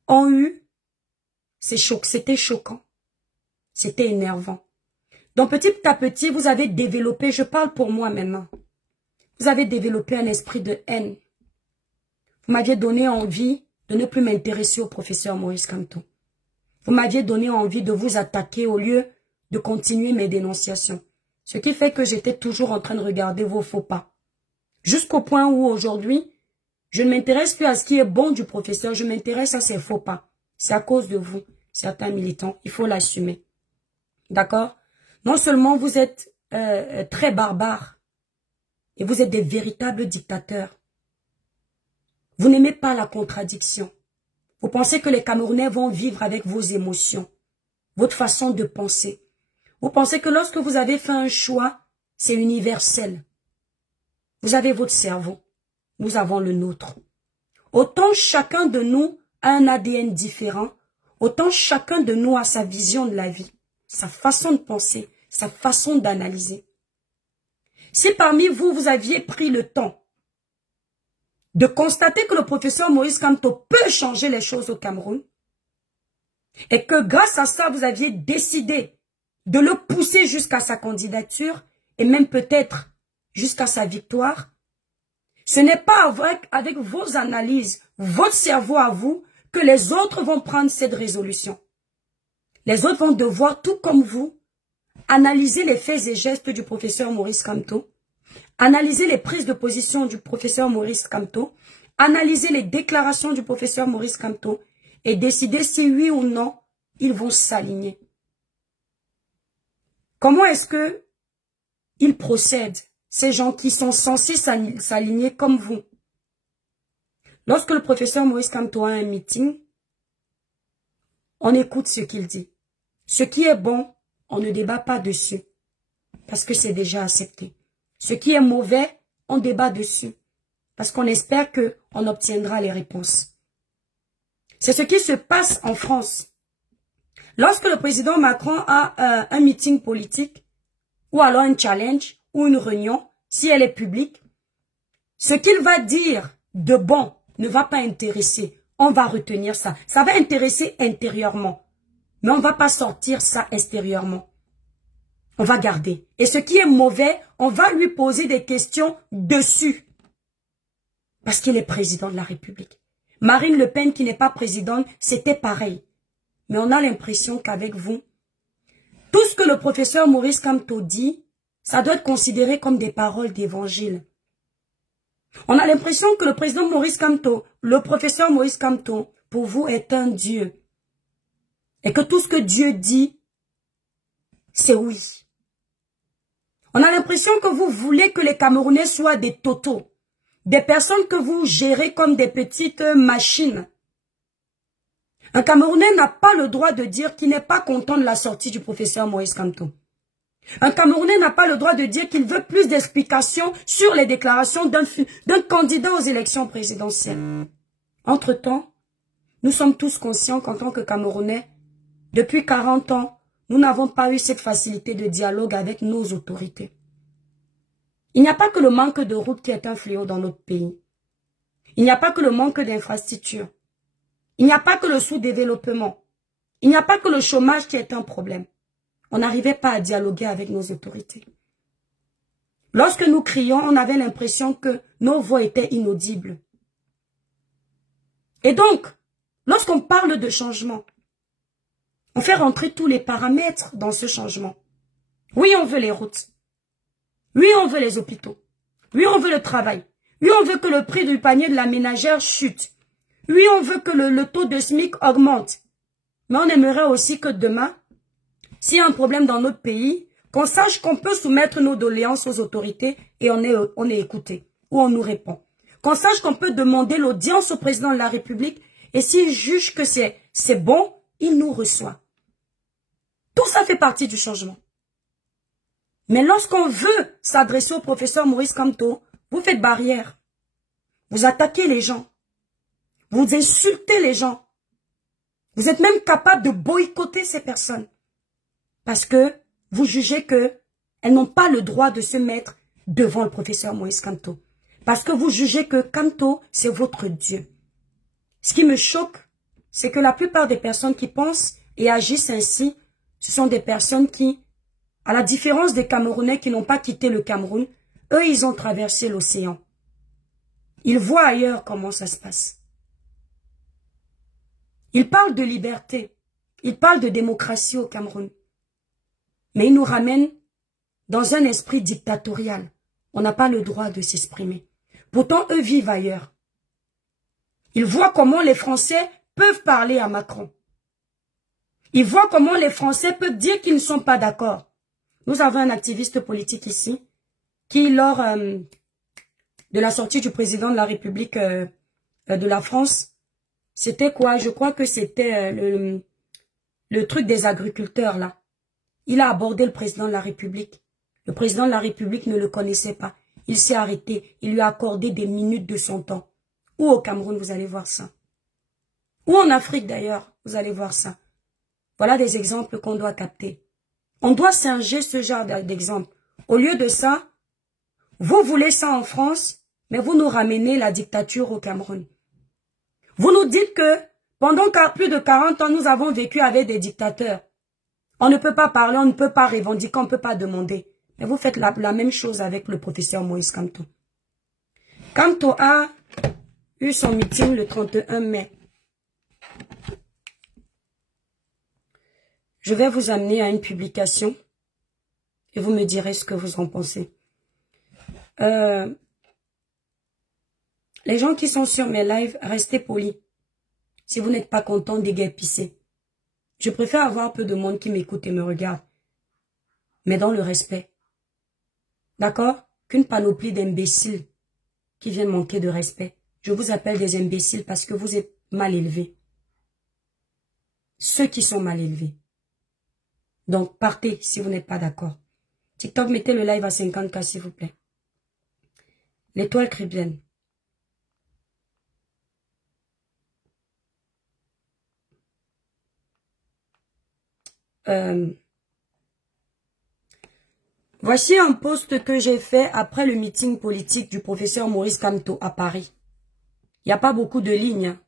ont eues, c'était choquant. C'était énervant. Donc petit à petit, vous avez développé, je parle pour moi maintenant, vous avez développé un esprit de haine. Vous m'aviez donné envie de ne plus m'intéresser au professeur Maurice Kamto. Vous m'aviez donné envie de vous attaquer au lieu de continuer mes dénonciations. Ce qui fait que j'étais toujours en train de regarder vos faux pas. Jusqu'au point où aujourd'hui, je ne m'intéresse plus à ce qui est bon du professeur, je m'intéresse à ses faux pas. C'est à cause de vous, certains militants, il faut l'assumer. D'accord? Non seulement vous êtes très barbares, et vous êtes des véritables dictateurs. Vous n'aimez pas la contradiction. Vous pensez que les Camerounais vont vivre avec vos émotions, votre façon de penser. Vous pensez que lorsque vous avez fait un choix, c'est universel. Vous avez votre cerveau. Nous avons le nôtre. Autant chacun de nous a un ADN différent, autant chacun de nous a sa vision de la vie, sa façon de penser, sa façon d'analyser. Si parmi vous, vous aviez pris le temps de constater que le professeur Maurice Kamto peut changer les choses au Cameroun, et que grâce à ça, vous aviez décidé de le pousser jusqu'à sa candidature, et même peut-être jusqu'à sa victoire, ce n'est pas avec vos analyses, votre cerveau à vous, que les autres vont prendre cette résolution. Les autres vont devoir, tout comme vous, analyser les faits et gestes du professeur Maurice Kamto, analyser les prises de position du professeur Maurice Kamto, analyser les déclarations du professeur Maurice Kamto et décider si oui ou non, ils vont s'aligner. Comment est-ce que ils procèdent, ces gens qui sont censés s'aligner comme vous? Lorsque le professeur Maurice Kamto a un meeting, on écoute ce qu'il dit. Ce qui est bon, on ne débat pas dessus, parce que c'est déjà accepté. Ce qui est mauvais, on débat dessus, parce qu'on espère qu'on obtiendra les réponses. C'est ce qui se passe en France. Lorsque le président Macron a un meeting politique, ou alors un challenge, ou une réunion, si elle est publique, ce qu'il va dire de bon ne va pas intéresser. On va retenir ça. Ça va intéresser intérieurement. Mais on ne va pas sortir ça extérieurement. On va garder. Et ce qui est mauvais, on va lui poser des questions dessus. Parce qu'il est président de la République. Marine Le Pen, qui n'est pas présidente, c'était pareil. Mais on a l'impression qu'avec vous, tout ce que le professeur Maurice Kamto dit, ça doit être considéré comme des paroles d'évangile. On a l'impression que le président Maurice Kamto, le professeur Maurice Kamto, pour vous est un Dieu. Et que tout ce que Dieu dit, c'est oui. On a l'impression que vous voulez que les Camerounais soient des totos. Des personnes que vous gérez comme des petites machines. Un Camerounais n'a pas le droit de dire qu'il n'est pas content de la sortie du professeur Maurice Kamto. Un Camerounais n'a pas le droit de dire qu'il veut plus d'explications sur les déclarations d'un candidat aux élections présidentielles. Entre-temps, nous sommes tous conscients qu'en tant que Camerounais, depuis 40 ans, nous n'avons pas eu cette facilité de dialogue avec nos autorités. Il n'y a pas que le manque de routes qui est un fléau dans notre pays. Il n'y a pas que le manque d'infrastructures. Il n'y a pas que le sous-développement. Il n'y a pas que le chômage qui est un problème. On n'arrivait pas à dialoguer avec nos autorités. Lorsque nous crions, on avait l'impression que nos voix étaient inaudibles. Et donc, lorsqu'on parle de changement, on fait rentrer tous les paramètres dans ce changement. Oui, on veut les routes. Oui, on veut les hôpitaux. Oui, on veut le travail. Oui, on veut que le prix du panier de la ménagère chute. Oui, on veut que le taux de SMIC augmente. Mais on aimerait aussi que demain, s'il y a un problème dans notre pays, qu'on sache qu'on peut soumettre nos doléances aux autorités et on est écouté ou on nous répond. Qu'on sache qu'on peut demander l'audience au président de la République et s'il juge que c'est bon, il nous reçoit. Tout ça fait partie du changement. Mais lorsqu'on veut s'adresser au professeur Maurice Kamto, vous faites barrière. Vous attaquez les gens. Vous insultez les gens. Vous êtes même capable de boycotter ces personnes. Parce que vous jugez qu'elles n'ont pas le droit de se mettre devant le professeur Maurice Kamto. Parce que vous jugez que Kamto, c'est votre Dieu. Ce qui me choque, c'est que la plupart des personnes qui pensent et agissent ainsi, ce sont des personnes qui, à la différence des Camerounais qui n'ont pas quitté le Cameroun, eux, ils ont traversé l'océan. Ils voient ailleurs comment ça se passe. Ils parlent de liberté. Ils parlent de démocratie au Cameroun. Mais ils nous ramènent dans un esprit dictatorial. On n'a pas le droit de s'exprimer. Pourtant, eux vivent ailleurs. Ils voient comment les Français peuvent parler à Macron. Ils voient comment les Français peuvent dire qu'ils ne sont pas d'accord. Nous avons un activiste politique ici qui, lors de la sortie du président de la République de la France, c'était quoi? Je crois que c'était le truc des agriculteurs là. Il a abordé le président de la République. Le président de la République ne le connaissait pas. Il s'est arrêté. Il lui a accordé des minutes de son temps. Ou au Cameroun, vous allez voir ça. Ou en Afrique d'ailleurs, vous allez voir ça. Voilà des exemples qu'on doit capter. On doit singer ce genre d'exemple. Au lieu de ça, vous voulez ça en France, mais vous nous ramenez la dictature au Cameroun. Vous nous dites que pendant plus de 40 ans, nous avons vécu avec des dictateurs. On ne peut pas parler, on ne peut pas revendiquer, on ne peut pas demander. Mais vous faites la même chose avec le professeur Maurice Kamto. Kamto a eu son meeting le 31 mai. Je vais vous amener à une publication et vous me direz ce que vous en pensez. Les gens qui sont sur mes lives, restez polis. Si vous n'êtes pas content, déguerpissez. Je préfère avoir peu de monde qui m'écoute et me regarde. Mais dans le respect. D'accord? Qu'une panoplie d'imbéciles qui viennent manquer de respect. je vous appelle des imbéciles parce que vous êtes mal élevés. Ceux qui sont mal élevés. Donc, partez si vous n'êtes pas d'accord. TikTok, mettez le live à 50K, s'il vous plaît. L'étoile chrétienne. Voici un post que j'ai fait après le meeting politique du professeur Maurice Kamto à Paris. Il n'y a pas beaucoup de lignes.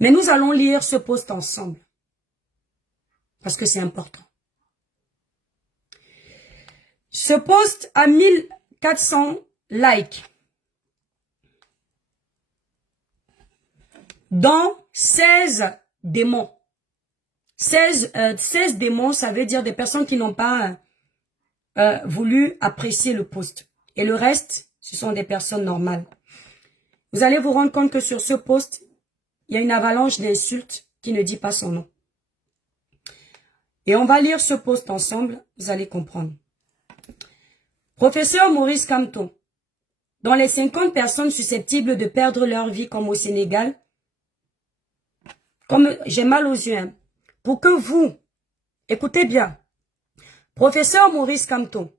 Mais nous allons lire ce post ensemble. Parce que c'est important. Ce post a 1400 likes. Dans 16 démons. 16 démons, ça veut dire des personnes qui n'ont pas voulu apprécier le post. Et le reste, ce sont des personnes normales. Vous allez vous rendre compte que sur ce post, il y a une avalanche d'insultes qui ne dit pas son nom. Et on va lire ce post ensemble, vous allez comprendre. Professeur Maurice Kamto, dans les 50 personnes susceptibles de perdre leur vie comme au Sénégal, comme j'ai mal aux yeux, hein, pour que vous, écoutez bien, professeur Maurice Kamto,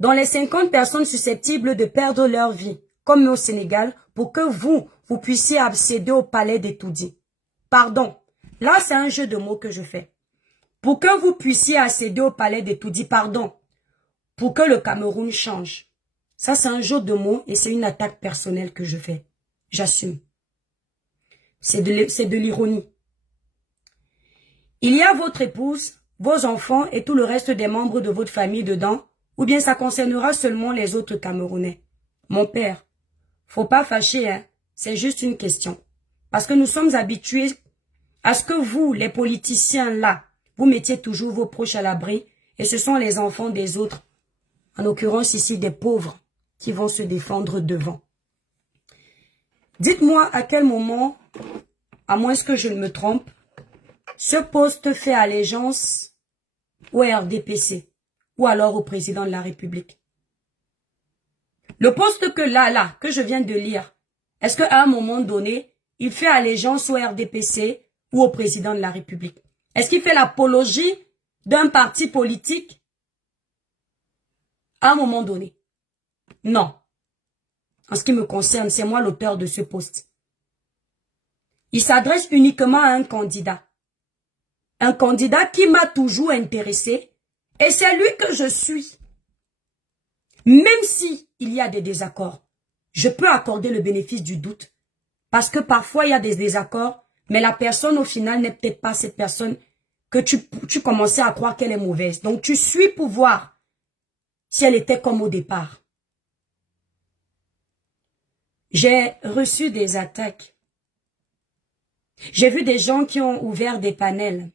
dans les 50 personnes susceptibles de perdre leur vie, comme au Sénégal, pour que vous puissiez accéder au palais d'Etoudi. Pardon, là c'est un jeu de mots que je fais. Pour que vous puissiez accéder au palais d'Etoudi, pardon, pour que le Cameroun change. Ça c'est un jeu de mots et c'est une attaque personnelle que je fais. J'assume. C'est de l'ironie. Il y a votre épouse, vos enfants et tout le reste des membres de votre famille dedans, ou bien ça concernera seulement les autres Camerounais. Mon père, faut pas fâcher, hein. C'est juste une question. Parce que nous sommes habitués à ce que vous, les politiciens là, vous mettiez toujours vos proches à l'abri et ce sont les enfants des autres, en l'occurrence ici des pauvres, qui vont se défendre devant. Dites-moi à quel moment, à moins que je ne me trompe, ce poste fait allégeance au RDPC ou alors au président de la République. Le poste que je viens de lire, est-ce qu'à un moment donné, il fait allégeance au RDPC ou au président de la République? Est-ce qu'il fait l'apologie d'un parti politique à un moment donné? Non. En ce qui me concerne, c'est moi l'auteur de ce poste. Il s'adresse uniquement à un candidat. Un candidat qui m'a toujours intéressé et c'est lui que je suis. Même si il y a des désaccords, je peux accorder le bénéfice du doute parce que parfois il y a des désaccords, mais la personne au final n'est peut-être pas cette personne que tu commençais à croire qu'elle est mauvaise. Donc tu suis pour voir si elle était comme au départ. J'ai reçu des attaques. J'ai vu des gens qui ont ouvert des panels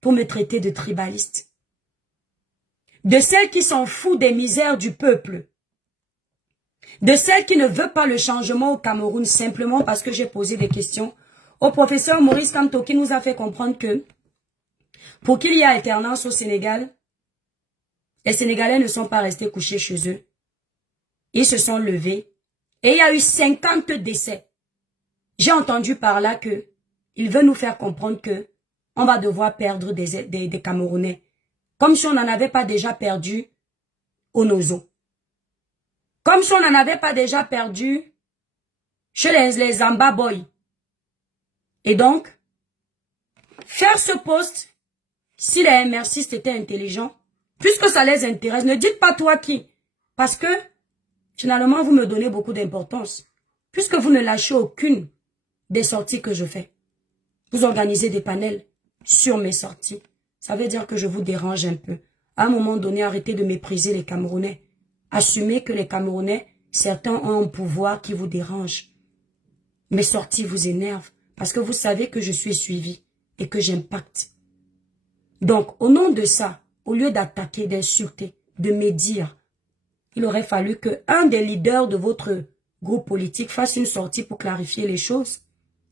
pour me traiter de tribaliste. De celles qui s'en foutent des misères du peuple. De celles qui ne veulent pas le changement au Cameroun simplement parce que j'ai posé des questions au professeur Maurice Kamto qui nous a fait comprendre que pour qu'il y ait alternance au Sénégal, les Sénégalais ne sont pas restés couchés chez eux. Ils se sont levés et il y a eu 50 décès. J'ai entendu par là que il veut nous faire comprendre que on va devoir perdre des Camerounais. Comme si on n'en avait pas déjà perdu au Nozo. Comme si on n'en avait pas déjà perdu chez les Zamba Boys. Et donc, faire ce poste, si les MRCistes étaient intelligents, puisque ça les intéresse, ne dites pas toi qui. Parce que, finalement, vous me donnez beaucoup d'importance. Puisque vous ne lâchez aucune des sorties que je fais. Vous organisez des panels sur mes sorties. Ça veut dire que je vous dérange un peu. À un moment donné, arrêtez de mépriser les Camerounais. Assumez que les Camerounais, certains ont un pouvoir qui vous dérange. Mes sorties vous énervent parce que vous savez que je suis suivi et que j'impacte. Donc, au nom de ça, au lieu d'attaquer, d'insulter, de médire, il aurait fallu que un des leaders de votre groupe politique fasse une sortie pour clarifier les choses.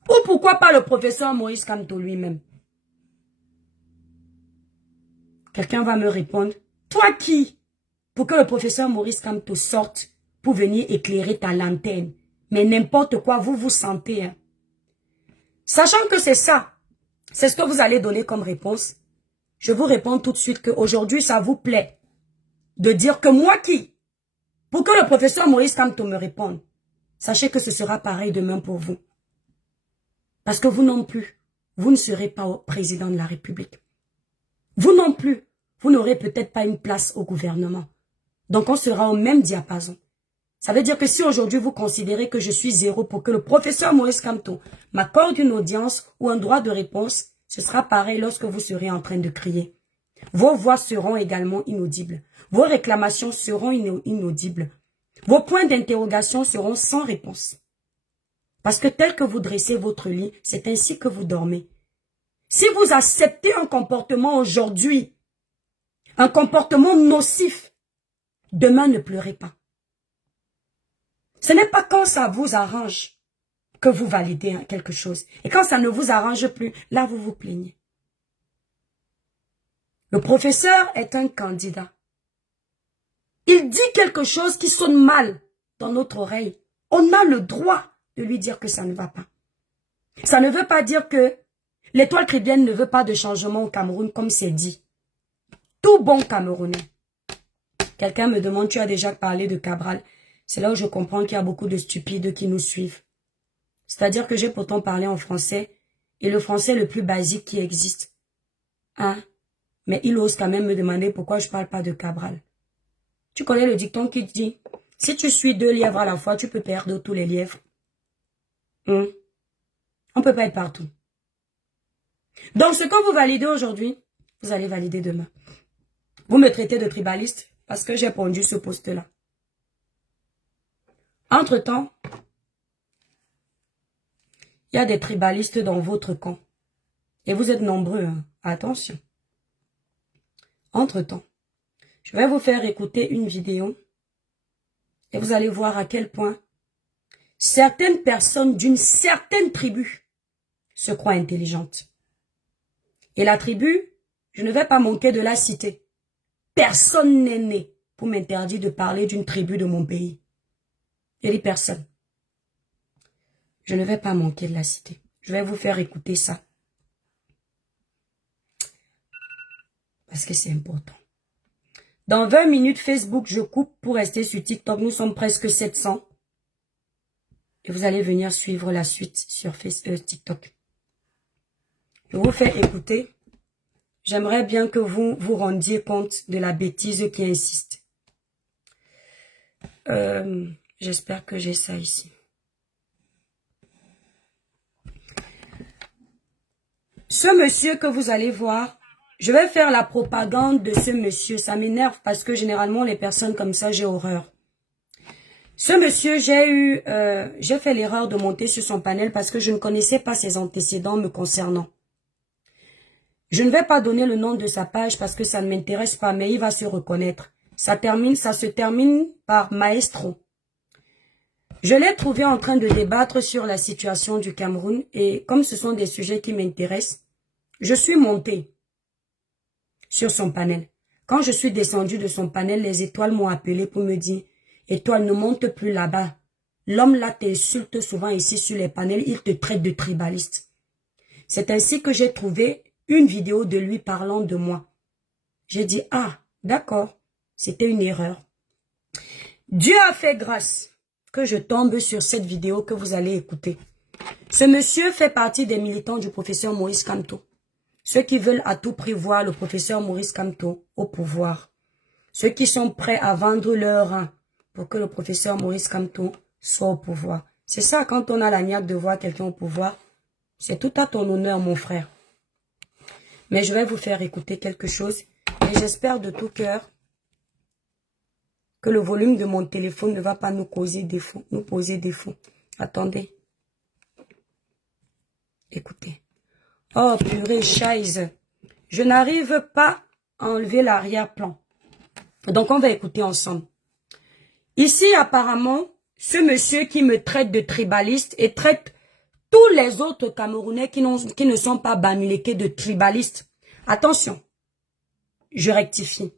Ou pourquoi pas le professeur Maurice Kamto lui-même. Quelqu'un va me répondre, toi qui? Pour que le professeur Maurice Kamto sorte pour venir éclairer ta lanterne Mais n'importe quoi, vous vous sentez. Hein. Sachant que c'est ça, c'est ce que vous allez donner comme réponse. Je vous réponds tout de suite qu'aujourd'hui, ça vous plaît de dire que moi qui, pour que le professeur Maurice Kamto me réponde, sachez que ce sera pareil demain pour vous. Parce que vous non plus, vous ne serez pas président de la République. Vous non plus, vous n'aurez peut-être pas une place au gouvernement. Donc on sera au même diapason. Ça veut dire que si aujourd'hui vous considérez que je suis zéro pour que le professeur Maurice Kamto m'accorde une audience ou un droit de réponse, ce sera pareil lorsque vous serez en train de crier. Vos voix seront également inaudibles. Vos réclamations seront inaudibles. Vos points d'interrogation seront sans réponse. Parce que tel que vous dressez votre lit, c'est ainsi que vous dormez. Si vous acceptez un comportement aujourd'hui, un comportement nocif, demain ne pleurez pas. Ce n'est pas quand ça vous arrange que vous validez quelque chose. Et quand ça ne vous arrange plus, là vous vous plaignez. Le professeur est un candidat. Il dit quelque chose qui sonne mal dans notre oreille. On a le droit de lui dire que ça ne va pas. Ça ne veut pas dire que l'étoile chrétienne ne veut pas de changement au Cameroun comme c'est dit. Tout bon Camerounais. Quelqu'un me demande, tu as déjà parlé de Cabral. C'est là où je comprends qu'il y a beaucoup de stupides qui nous suivent. C'est-à-dire que j'ai pourtant parlé en français, et le français le plus basique qui existe. Hein? Mais il ose quand même me demander pourquoi je ne parle pas de Cabral. Tu connais le dicton qui dit, si tu suis 2 lièvres à la fois, tu peux perdre tous les lièvres. On ne peut pas être partout. Donc ce que vous validez aujourd'hui, vous allez valider demain. Vous me traitez de tribaliste parce que j'ai pondu ce poste-là. Entre-temps, il y a des tribalistes dans votre camp. Et vous êtes nombreux, hein. Attention. Entre-temps, je vais vous faire écouter une vidéo et vous allez voir à quel point certaines personnes d'une certaine tribu se croient intelligentes. Et la tribu, je ne vais pas manquer de la citer. Personne n'est né pour m'interdire de parler d'une tribu de mon pays. Il dit personne. Je ne vais pas manquer de la citer. Je vais vous faire écouter ça. Parce que c'est important. Dans 20 minutes, Facebook, je coupe pour rester sur TikTok. Nous sommes presque 700. Et vous allez venir suivre la suite sur TikTok. Je vous fais écouter. J'aimerais bien que vous vous rendiez compte de la bêtise qui insiste. J'espère que j'ai ça ici. Ce monsieur que vous allez voir, je vais faire la propagande de ce monsieur. Ça m'énerve parce que généralement les personnes comme ça, j'ai horreur. Ce monsieur, j'ai fait l'erreur de monter sur son panel parce que je ne connaissais pas ses antécédents me concernant. Je ne vais pas donner le nom de sa page parce que ça ne m'intéresse pas, mais il va se reconnaître. Ça se termine par Maestro. Je l'ai trouvé en train de débattre sur la situation du Cameroun et comme ce sont des sujets qui m'intéressent, je suis montée sur son panel. Quand je suis descendue de son panel, les étoiles m'ont appelé pour me dire « Étoile, ne monte plus là-bas. L'homme là t'insulte souvent ici sur les panels, il te traite de tribaliste. » C'est ainsi que j'ai trouvé une vidéo de lui parlant de moi. J'ai dit « Ah, d'accord, c'était une erreur. » Dieu a fait grâce que je tombe sur cette vidéo que vous allez écouter. Ce monsieur fait partie des militants du professeur Maurice Kamto. Ceux qui veulent à tout prix voir le professeur Maurice Kamto au pouvoir. Ceux qui sont prêts à vendre leur rein pour que le professeur Maurice Kamto soit au pouvoir. C'est ça, quand on a la niaque de voir quelqu'un au pouvoir, c'est tout à ton honneur, mon frère. Mais je vais vous faire écouter quelque chose et j'espère de tout cœur que le volume de mon téléphone ne va pas nous poser défaut. Attendez. Écoutez. Oh purée, chaise. Je n'arrive pas à enlever l'arrière-plan. Donc on va écouter ensemble. Ici apparemment, ce monsieur qui me traite de tribaliste et traite tous les autres Camerounais qui ne sont pas bamilekés de tribalistes. Attention, je rectifie.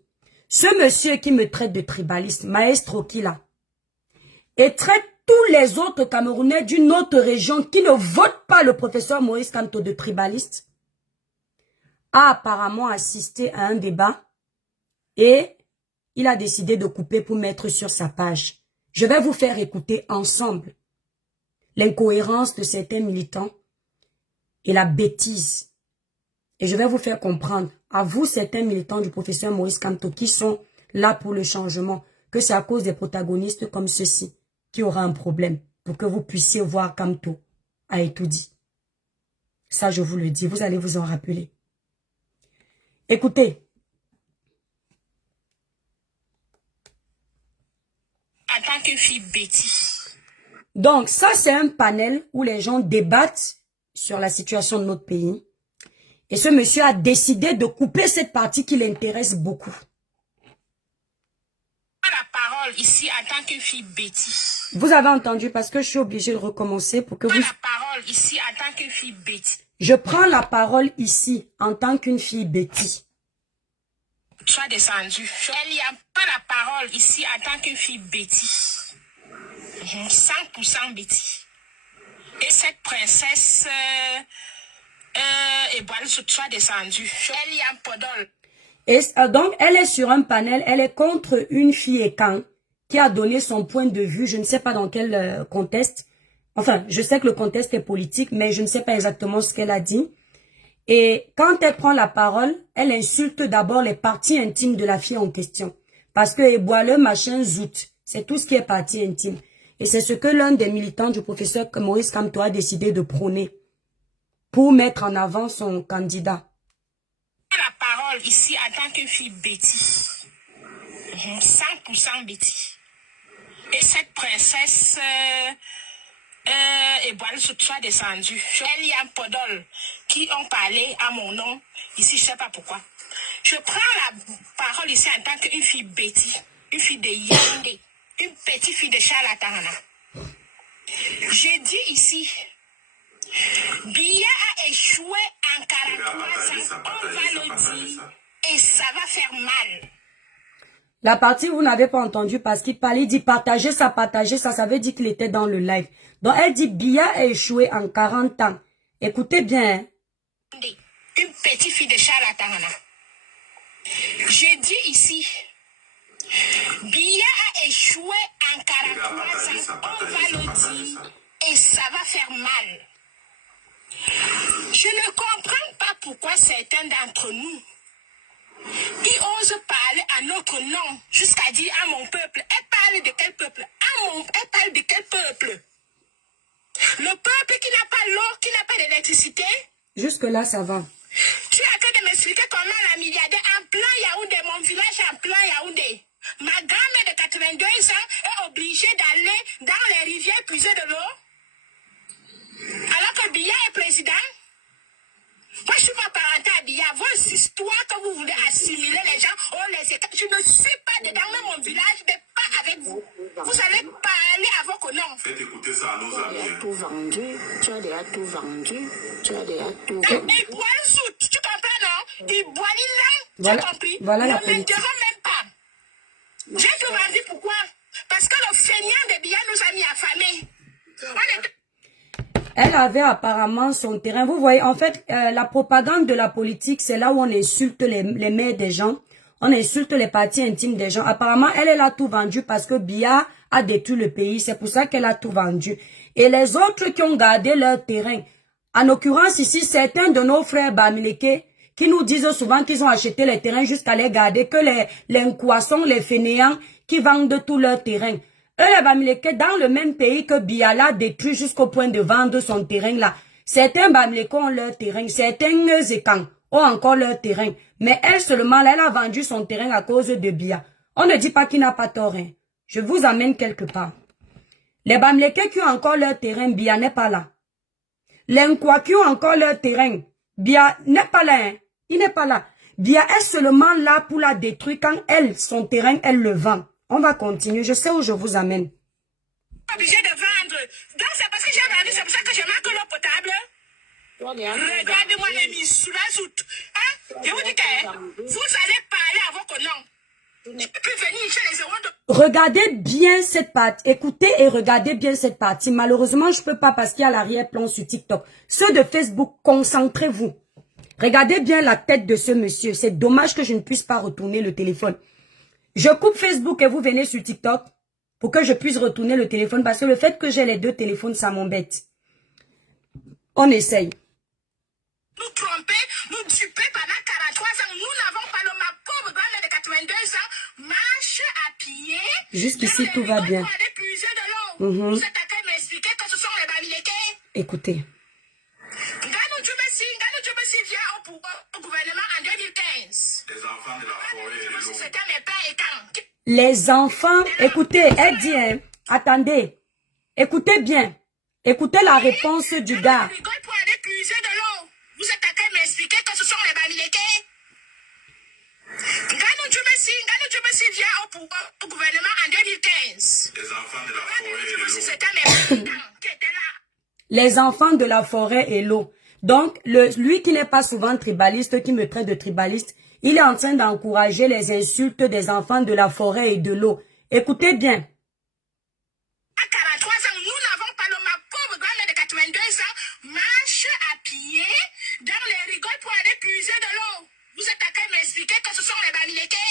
Ce monsieur qui me traite de tribaliste, Maestro Kila, et traite tous les autres Camerounais d'une autre région qui ne votent pas le professeur Moïse Kamto de tribaliste a apparemment assisté à un débat et il a décidé de couper pour mettre sur sa page. Je vais vous faire écouter ensemble l'incohérence de certains militants et la bêtise. Et je vais vous faire comprendre, à vous certains militants du professeur Moïse Kamto qui sont là pour le changement, que c'est à cause des protagonistes comme ceux-ci qui aura un problème pour que vous puissiez voir Kamto a tout dit. Ça, je vous le dis, vous allez vous en rappeler. Écoutez. En tant que fille Betty. Donc, ça, c'est un panel où les gens débattent sur la situation de notre pays. Et ce monsieur a décidé de couper cette partie qui l'intéresse beaucoup. La parole ici en tant que fille Betty. Vous avez entendu parce que je suis obligée de recommencer pour que vous... La parole ici en tant que fille Betty. Je prends la parole ici en tant qu'une fille Betty. Sois descendu. Elle n'y a pas la parole ici en tant que fille Betty. 100% Betty. Et cette princesse soit descendue. Elle y a un podol. Et donc, elle est sur un panel, elle est contre une fille Ekan qui a donné son point de vue, je ne sais pas dans quel contexte. Enfin, je sais que le contexte est politique, mais je ne sais pas exactement ce qu'elle a dit. Et quand elle prend la parole, elle insulte d'abord les parties intimes de la fille en question. Parce que Eboile, machin, zout, c'est tout ce qui est partie intime. Et c'est ce que l'un des militants du professeur Moïse Kamto a décidé de prôner pour mettre en avant son candidat. La parole ici en tant que fille Betty. 100% Betty. Et cette princesse soit descendue. Elle y a un podol qui ont parlé à mon nom. Ici, je ne sais pas pourquoi. Je prends la parole ici en tant qu'une fille Betty. Une fille de Yaoundé. Une petite fille de Charlatana. J'ai dit ici, Biya a échoué en 43 ans, on va le dire, et ça va faire mal. La partie vous n'avez pas entendu parce qu'il parlait, il dit partager ça, ça veut dire qu'il était dans le live. Donc elle dit Biya a échoué en 40 ans. Écoutez bien. Hein. Une petite fille de Charlatana. J'ai dit ici, Biya a échoué en 43 ans, on va le dire, et ça va faire mal. Je ne comprends pas pourquoi certains d'entre nous, ils osent parler à notre nom, jusqu'à dire à mon peuple. Elle parle de quel peuple? Elle parle de quel peuple? Le peuple qui n'a pas l'eau, qui n'a pas d'électricité? Jusque-là, ça va. Tu as que de m'expliquer comment la milliardaire en plein Yaoundé, mon village en plein Yaoundé. Ma grand-mère de 82 ans est obligée d'aller dans les rivières puiser de l'eau. Alors que Biya est président. Moi, je ne suis pas parenté à Biya. Vos histoires que vous voulez assimiler les gens, je ne suis pas dedans, même mon village n'est pas avec vous. Vous allez parler à vos connards. Faites écouter ça à nos amis. Tu as tout vendu, tu as déjà tout vendu, tu as déjà tout Et vendu. il boit le soute, tu comprends, non? Il boit l'île, Voilà, tu as compris? voilà la ne politique. m'interromps même pas. J'ai tout vendu, pourquoi? Parce que le feignant de Biya nous a mis affamés. Elle avait apparemment son terrain. Vous voyez, en fait, la propagande de la politique, c'est là où on insulte les mères des gens. On insulte les parties intimes des gens. Apparemment, elle a tout vendu parce que Biya a détruit le pays. C'est pour ça qu'elle a tout vendu. Et les autres qui ont gardé leur terrain, en l'occurrence ici, certains de nos frères Bamileke, qui nous disent souvent qu'ils ont acheté les terrains jusqu'à les garder, que les Nkwassons, les fainéants, qui vendent tout leur terrain. Eux, les Bamileke, dans le même pays que Biya l'a détruit jusqu'au point de vendre son terrain là. Certains Bamileke ont leur terrain, certains Zekans ont encore leur terrain. Mais elle seulement, elle a vendu son terrain à cause de Biya. On ne dit pas qu'il n'a pas tort. Hein. Je vous amène quelque part. Les Bamileke qui ont encore leur terrain, Biya n'est pas là. Les Nkwa qui ont encore leur terrain, Biya n'est pas là. Hein. Il n'est pas là. Biya est seulement là pour la détruire quand elle, son terrain, elle le vend. On va continuer. Je sais où je vous amène. Obligé de vendre. Donc c'est parce que j'ai vendu, c'est pour ça que j'ai marqué l'eau potable. Regardez-moi les mises sous la soute. Hein? Je vous dis que vous allez parler à vos connards. Tu peux venir chez les euros de... Regardez bien cette partie. Écoutez et regardez bien cette partie. Malheureusement, je peux pas parce qu'il y a l'arrière-plan sur TikTok. Ceux de Facebook, concentrez-vous. Regardez bien la tête de ce monsieur. C'est dommage que je ne puisse pas retourner le téléphone. Je coupe Facebook et vous venez sur TikTok pour que je puisse retourner le téléphone parce que le fait que j'ai les deux téléphones, ça m'embête. On essaye. Nous tromper, nous duper pendant 43 ans. Nous n'avons pas le ma pauvre grand-mère de 82 ans. Marche à pied. Jusqu'ici, tout va bien. Vous êtes à train de m'expliquer que ce sont les Bamileke. Écoutez. Nganou Djoubessi vient au gouvernement en 2015. Les enfants de la forêt. C'était mes pères et quand. Les enfants, écoutez, elle dit, hein, attendez. Écoutez bien. Écoutez la réponse du gars. Pour aller puiser de l'eau. Vous êtes à train de m'expliquer que ce sont les Bamileke. Nganou Djoubessi vient au gouvernement en 2015. Les enfants de la forêt et l'eau. C'était mes pères qui étaient là. Les enfants de la forêt et l'eau. Donc, lui qui n'est pas souvent tribaliste, qui me traite de tribaliste, il est en train d'encourager les insultes des enfants de la forêt et de l'eau. Écoutez bien. À 43 ans, nous n'avons pas le ma pauvre grand-mère de 82 ans marche à pied dans les rigoles pour aller puiser de l'eau. Vous êtes à train de m'expliquer que ce sont les Bamileke.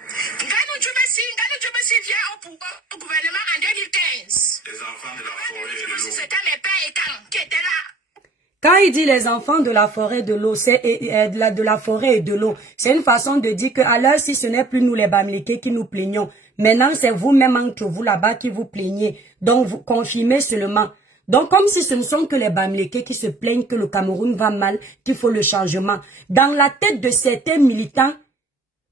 Nganou Djoubessi vient au gouvernement en 2015. Les enfants de la forêt et de l'eau. C'était mes pères et quand qui étaient là. Quand il dit les enfants de la forêt de l'eau, c'est de la forêt et de l'eau. C'est une façon de dire que alors si ce n'est plus nous les Bamileke qui nous plaignons, maintenant c'est vous-même entre vous là-bas qui vous plaignez. Donc vous confirmez seulement. Donc comme si ce ne sont que les Bamileke qui se plaignent que le Cameroun va mal, qu'il faut le changement. Dans la tête de certains militants,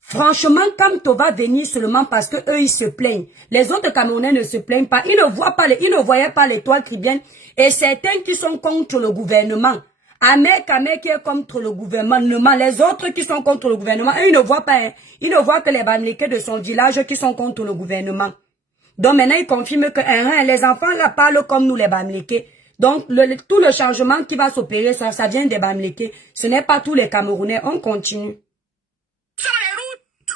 franchement, Kamto va venir seulement parce que eux ils se plaignent. Les autres Camerounais ne se plaignent pas. Ils ne voyaient pas l'étoile tribienne. Et certains qui sont contre le gouvernement. Ahmed qui est contre le gouvernement. Les autres qui sont contre le gouvernement, eux ils ne voient pas. Hein. Ils ne voient que les Bamileke de son village qui sont contre le gouvernement. Donc maintenant ils confirment que les enfants là parlent comme nous les Bamileke. Donc tout le changement qui va s'opérer, ça vient des Bamileke. Ce n'est pas tous les Camerounais. On continue. Sur les routes.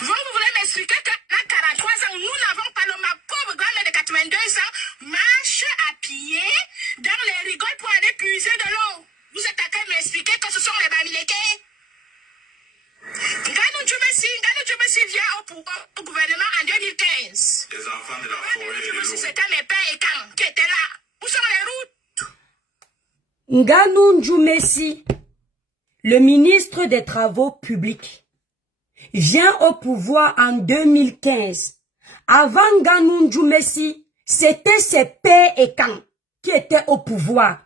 Vous voulez m'expliquer qu'à 43 ans, nous n'avons pas le ma pauvre grand-mère de 82 ans marche à pied dans les rigoles pour aller puiser de l'eau. Vous êtes à train de m'expliquer que ce sont les Bamileke. Nganou Djoubessi vient au gouvernement en 2015. Les enfants de la forêt et de l'eau. C'était mes pères et quand qui étaient là. Où sont les routes? Nganou Djoubessi, le ministre des Travaux publics, vient au pouvoir en 2015. Avant Nganou Djoubessi, c'était ses pères et quand qui étaient au pouvoir.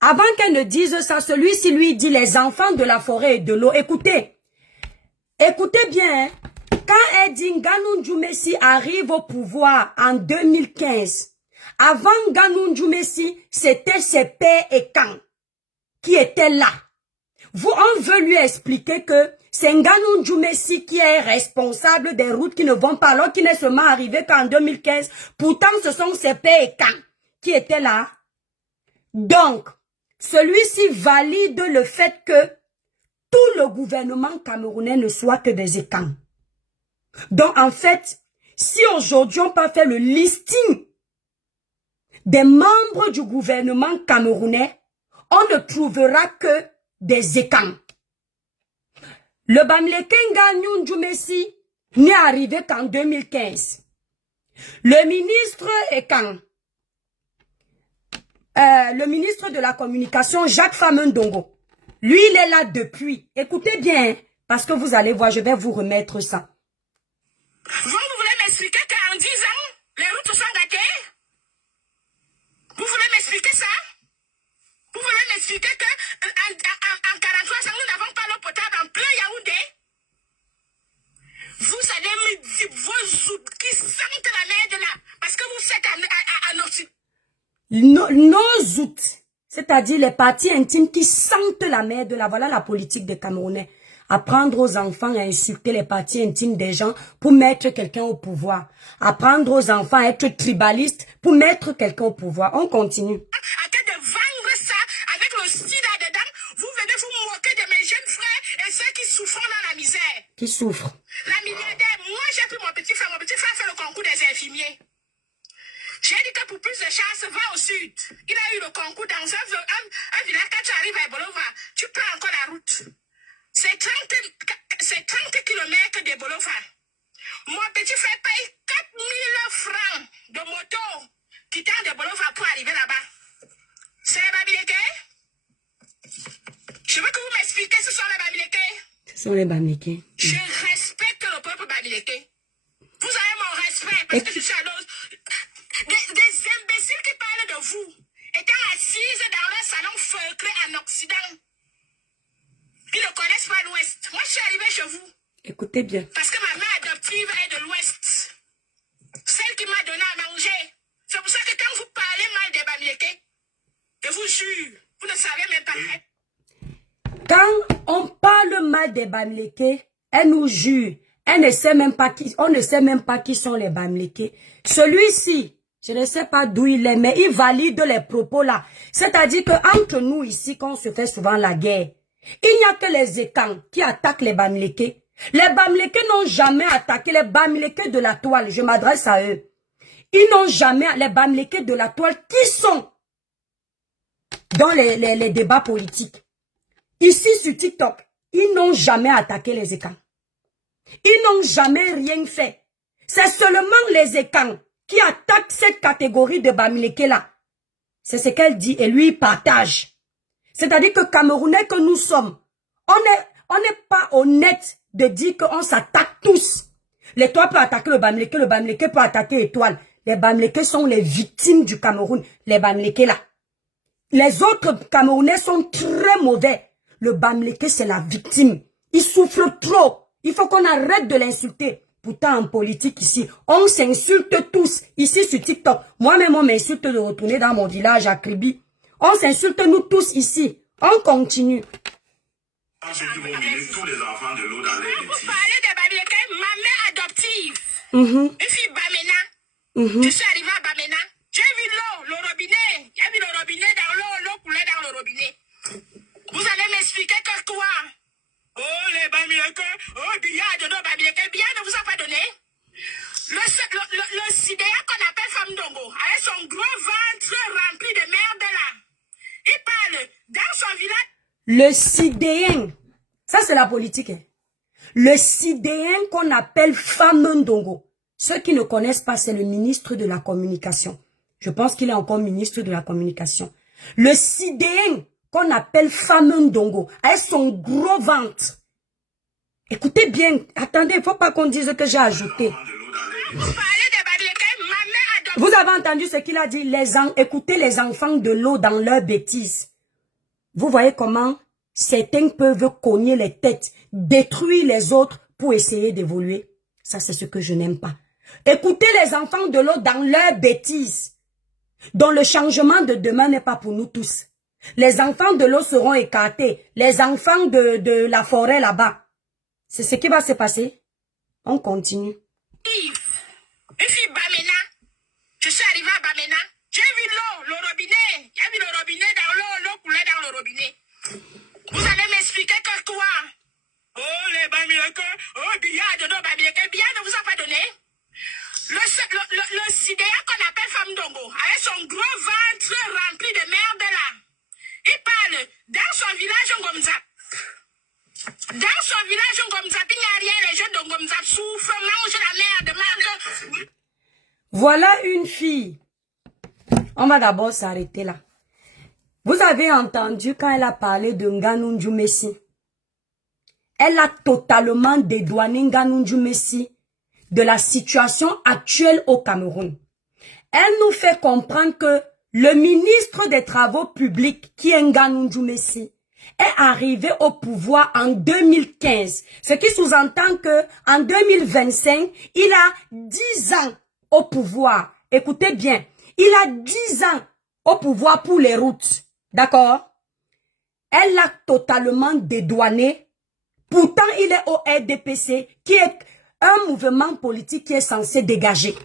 Avant qu'elle ne dise ça, celui-ci lui dit les enfants de la forêt et de l'eau. Écoutez, écoutez bien, hein. Quand elle dit Nganou Djoubessi arrive au pouvoir en 2015, avant Nganou Djoubessi, c'était ses pères et quand qui étaient là. On veut lui expliquer que c'est Nganou Djoubessi qui est responsable des routes qui ne vont pas, alors qu'il n'est seulement arrivé qu'en 2015. Pourtant, ce sont ses pères et quand qui étaient là. Donc, celui-ci valide le fait que tout le gouvernement camerounais ne soit que des écans. Donc, en fait, si aujourd'hui on peut faire le listing des membres du gouvernement camerounais, on ne trouvera que des écans. Le Bamileke Nganou Djoubessi n'est arrivé qu'en 2015. Le ministre est quand? Le ministre de la communication, Jacques Famendongo. Lui, il est là depuis. Écoutez bien, hein, parce que vous allez voir, je vais vous remettre ça. Vous voulez m'expliquer qu'en 10 ans, les routes se sont gâtées? Vous voulez m'expliquer ça? Vous voulez m'expliquer qu'en 43 ans, nous n'avons pas l'eau potable en plein Yaoundé? Vous allez me dire vos zoutes qui sentent la merde là, parce que vous faites à nos zoutes, c'est-à-dire les parties intimes qui sentent la merde là, voilà la politique des Camerounais. Apprendre aux enfants à insulter les parties intimes des gens pour mettre quelqu'un au pouvoir. Apprendre aux enfants à être tribalistes pour mettre quelqu'un au pouvoir. On continue. Arrêtez de vendre ça avec le sida dedans. Vous venez vous moquer de mes jeunes frères et ceux qui souffrent dans la misère. qui souffre. La milliardaire, moi j'ai pris mon petit frère fait le concours des infirmiers. J'ai dit que pour plus de chance, va au sud. Il a eu le concours dans un village. Quand tu arrives à Bolova, tu prends encore la route. C'est 30 km de Bolova. Mon petit frère paye 4000 francs de moto quittant de Bolova pour arriver là-bas. C'est les Bamileke? Je veux que vous m'expliquiez ce sont les Bamileke. Ce sont les Bamileke. Je respecte le peuple Bamileke. Vous avez mon respect parce que je suis à l'os. Des imbéciles qui parlent de vous, étant assises dans leur salon feutré en Occident, qui ne connaissent pas l'Ouest. Moi, je suis arrivée chez vous. Écoutez bien. Parce que ma mère adoptive est de l'Ouest. Celle qui m'a donné à manger. C'est pour ça que quand vous parlez mal des Bamileke, je vous jure, vous ne savez même pas. Quand on parle mal des Bamileke, elle nous jure. Elle ne sait même pas qui, on ne sait même pas qui sont les Bamileke. Celui-ci, je ne sais pas d'où il est, mais il valide les propos là. C'est-à-dire que entre nous ici, quand on se fait souvent la guerre, il n'y a que les Ekans qui attaquent les Bamileke. Les Bamileke n'ont jamais attaqué les Bamileke de la toile. Je m'adresse à eux. Ils n'ont jamais, les Bamileke de la toile, qui sont dans les débats politiques. Ici sur TikTok, ils n'ont jamais attaqué les Ekans. Ils n'ont jamais rien fait. C'est seulement les Ekans qui attaquent cette catégorie de Bamileke là. C'est ce qu'elle dit et lui il partage. C'est-à-dire que Camerounais que nous sommes, on n'est pas honnête de dire qu'on s'attaque tous. L'Étoile peut attaquer le Bamileke peut attaquer l'Étoile. Les Bamileke sont les victimes du Cameroun, les Bamileke là. Les autres Camerounais sont très mauvais. Le Bamileke c'est la victime. Il souffre trop. Il faut qu'on arrête de l'insulter. Pourtant, en politique ici, on s'insulte tous. Ici sur TikTok, moi-même on m'insulte de retourner dans mon village à Kribi. On s'insulte nous tous ici. On continue. Ceux qui vont mener tous les enfants de l'eau dans les Vous bêtises. parlez de Bamileke, ma mère adoptive. Mhm. Une fille Bamena. Je suis arrivée à Bamena. J'ai vu l'eau, le robinet. J'ai vu le robinet dans l'eau coulait dans le robinet. Vous allez m'expliquer que quoi? Oh, les Bamileke. Oh, billard de nos Bamileke. Billard ne vous a pas donné? Le sidéa qu'on appelle Femme Dongo, avec son gros ventre rempli de merde là. Il parle dans son village. Le sidéen, ça c'est la politique. Hein. Le sidéen qu'on appelle Femme Ndongo. Ceux qui ne connaissent pas, c'est le ministre de la communication. Je pense qu'il est encore ministre de la communication. Le sidéen qu'on appelle Femme Ndongo, avec son gros ventre. Écoutez bien, attendez, il ne faut pas qu'on dise que j'ai ajouté. Vous parlez de Bamileke, ma mère adoptive. Vous avez entendu ce qu'il a dit, écoutez les enfants de l'eau dans leurs bêtises. Vous voyez comment certains peuvent cogner les têtes, détruire les autres pour essayer d'évoluer. Ça, c'est ce que je n'aime pas. Écoutez les enfants de l'eau dans leurs bêtises, dont le changement de demain n'est pas pour nous tous. Les enfants de l'eau seront écartés. Les enfants de la forêt là-bas. C'est ce qui va se passer. On continue. Une fille Bamena. Je suis arrivée à Bamena. J'ai vu l'eau, le robinet. J'ai vu le robinet dans l'eau coulait dans le robinet. Vous allez m'expliquer que quoi? Oh, les Bamileke. Oh, billard de nos Bamileke. Billard ne vous a pas donné? Le sidéa qu'on appelle Femme Dongo, avec son gros ventre rempli de merde là. Il parle dans son village Ngomzap. Dans son village Ngomzap, il n'y a rien. Les jeunes de Ngomzap souffrent, mangent la merde, mangent. Voilà une fille. On va d'abord s'arrêter là. Vous avez entendu quand elle a parlé de Ngannou Messi. Elle a totalement dédouané Ngannou Messi de la situation actuelle au Cameroun. Elle nous fait comprendre que le ministre des Travaux publics, qui est Ngannou Messi, est arrivé au pouvoir en 2015. Ce qui sous-entend que en 2025, il a 10 ans au pouvoir. Écoutez bien, il a 10 ans au pouvoir pour les routes. D'accord? Elle l'a totalement dédouané. Pourtant, il est au RDPC, qui est un mouvement politique qui est censé dégager.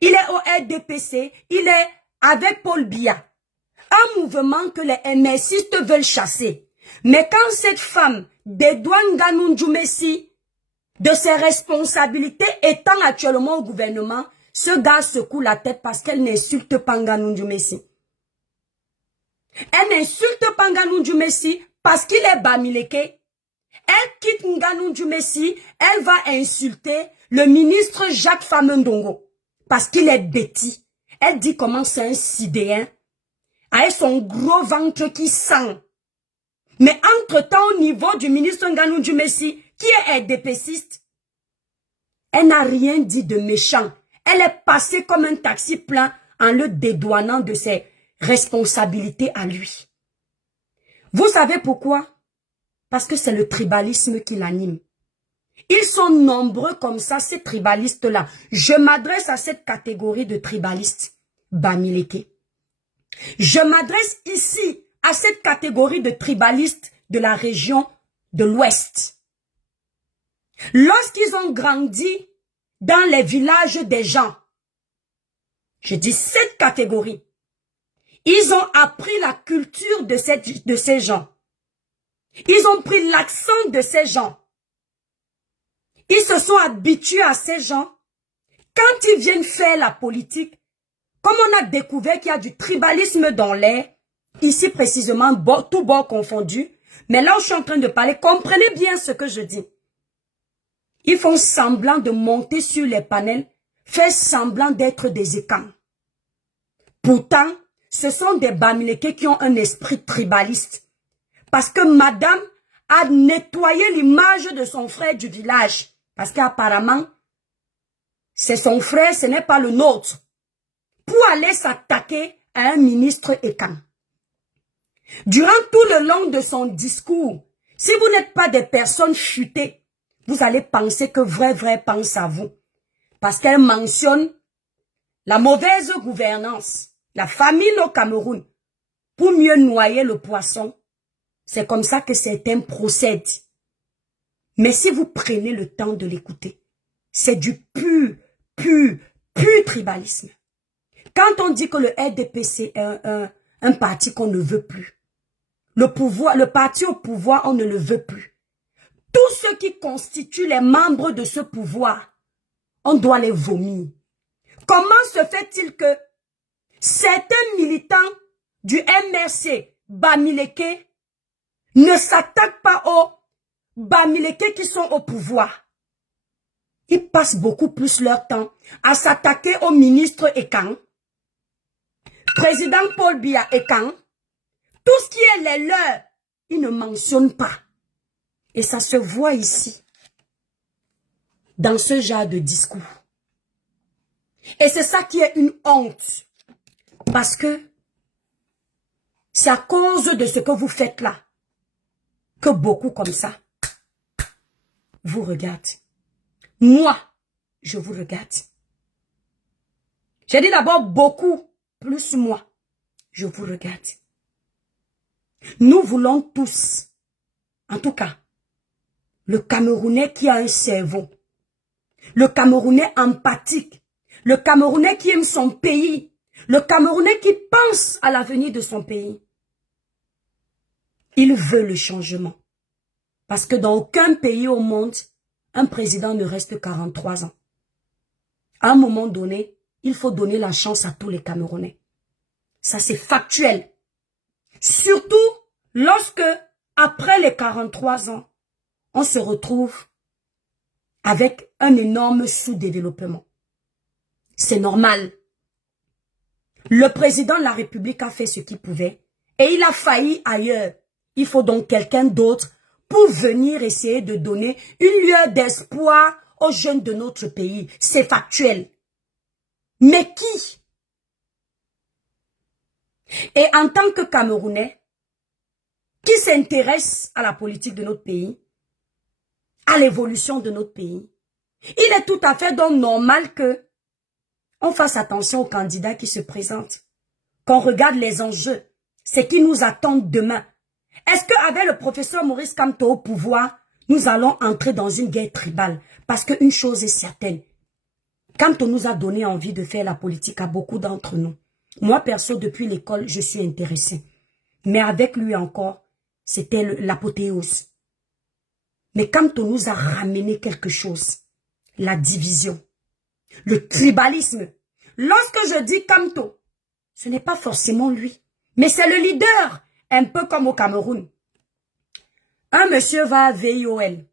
Il est au RDPC, il est avec Paul Biya. Un mouvement que les MSistes veulent chasser. Mais quand cette femme dédouane Ngannou Messi, de ses responsabilités étant actuellement au gouvernement, ce gars secoue la tête parce qu'elle n'insulte pas Nganou Messi. Elle n'insulte pas Nganou Messi parce qu'il est Bamileke. Elle quitte Nganou Messi, elle va insulter le ministre Jacques Famendongo parce qu'il est bêtis. Elle dit comment c'est un sidéen avec son gros ventre qui sent. Mais entre-temps, au niveau du ministre Nganou Messi, qui est RDPciste, elle n'a rien dit de méchant. Elle est passée comme un taxi plein en le dédouanant de ses responsabilités à lui. Vous savez pourquoi? Parce que c'est le tribalisme qui l'anime. Ils sont nombreux comme ça, ces tribalistes-là. Je m'adresse à cette catégorie de tribalistes, Bamileke. Je m'adresse ici à cette catégorie de tribalistes de la région de l'Ouest. Lorsqu'ils ont grandi dans les villages des gens, je dis cette catégorie, ils ont appris la culture de ces gens. Ils ont pris l'accent de ces gens. Ils se sont habitués à ces gens. Quand ils viennent faire la politique, comme on a découvert qu'il y a du tribalisme dans l'air, ici précisément, tout bord confondu, mais là où je suis en train de parler, comprenez bien ce que je dis. Ils font semblant de monter sur les panels, faire semblant d'être des écans. Pourtant, ce sont des Bamileke qui ont un esprit tribaliste. Parce que madame a nettoyé l'image de son frère du village. Parce qu'apparemment, c'est son frère, ce n'est pas le nôtre. Pour aller s'attaquer à un ministre écan. Durant tout le long de son discours, si vous n'êtes pas des personnes futées, vous allez penser que vrai pense à vous. Parce qu'elle mentionne la mauvaise gouvernance, la famine au Cameroun, pour mieux noyer le poisson. C'est comme ça que certains procèdent. Mais si vous prenez le temps de l'écouter, c'est du pur tribalisme. Quand on dit que le RDPC est un parti qu'on ne veut plus, le parti au pouvoir, on ne le veut plus. Tous ceux qui constituent les membres de ce pouvoir, on doit les vomir. Comment se fait-il que certains militants du MRC, Bamileke, ne s'attaquent pas aux Bamileke qui sont au pouvoir? Ils passent beaucoup plus leur temps à s'attaquer au ministre Ekan, président Paul Biya Ekan. Tout ce qui est les leurs, ils ne mentionnent pas. Et ça se voit ici, dans ce genre de discours. Et c'est ça qui est une honte. Parce que c'est à cause de ce que vous faites là, que beaucoup comme ça vous regardent. Moi, je vous regarde. J'ai dit d'abord beaucoup, plus moi, je vous regarde. Nous voulons tous, en tout cas, le Camerounais qui a un cerveau, le Camerounais empathique, le Camerounais qui aime son pays, le Camerounais qui pense à l'avenir de son pays. Il veut le changement. Parce que dans aucun pays au monde, un président ne reste 43 ans. À un moment donné, il faut donner la chance à tous les Camerounais. Ça, c'est factuel. Surtout lorsque, après les 43 ans, on se retrouve avec un énorme sous-développement. C'est normal. Le président de la République a fait ce qu'il pouvait et il a failli ailleurs. Il faut donc quelqu'un d'autre pour venir essayer de donner une lueur d'espoir aux jeunes de notre pays. C'est factuel. Mais qui? Et en tant que Camerounais, qui s'intéresse à la politique de notre pays, à l'évolution de notre pays, il est tout à fait donc normal que on fasse attention aux candidats qui se présentent, qu'on regarde les enjeux, ce qui nous attend demain. Est-ce qu'avec le professeur Maurice Kamto au pouvoir, nous allons entrer dans une guerre tribale? Parce qu'une chose est certaine, Kamto nous a donné envie de faire la politique à beaucoup d'entre nous. Moi, perso, depuis l'école, je suis intéressée. Mais avec lui encore, c'était l'apothéose. Mais Kamto nous a ramené quelque chose. La division. Le tribalisme. Lorsque je dis Kamto, ce n'est pas forcément lui. Mais c'est le leader. Un peu comme au Cameroun. Un monsieur va à VIOL.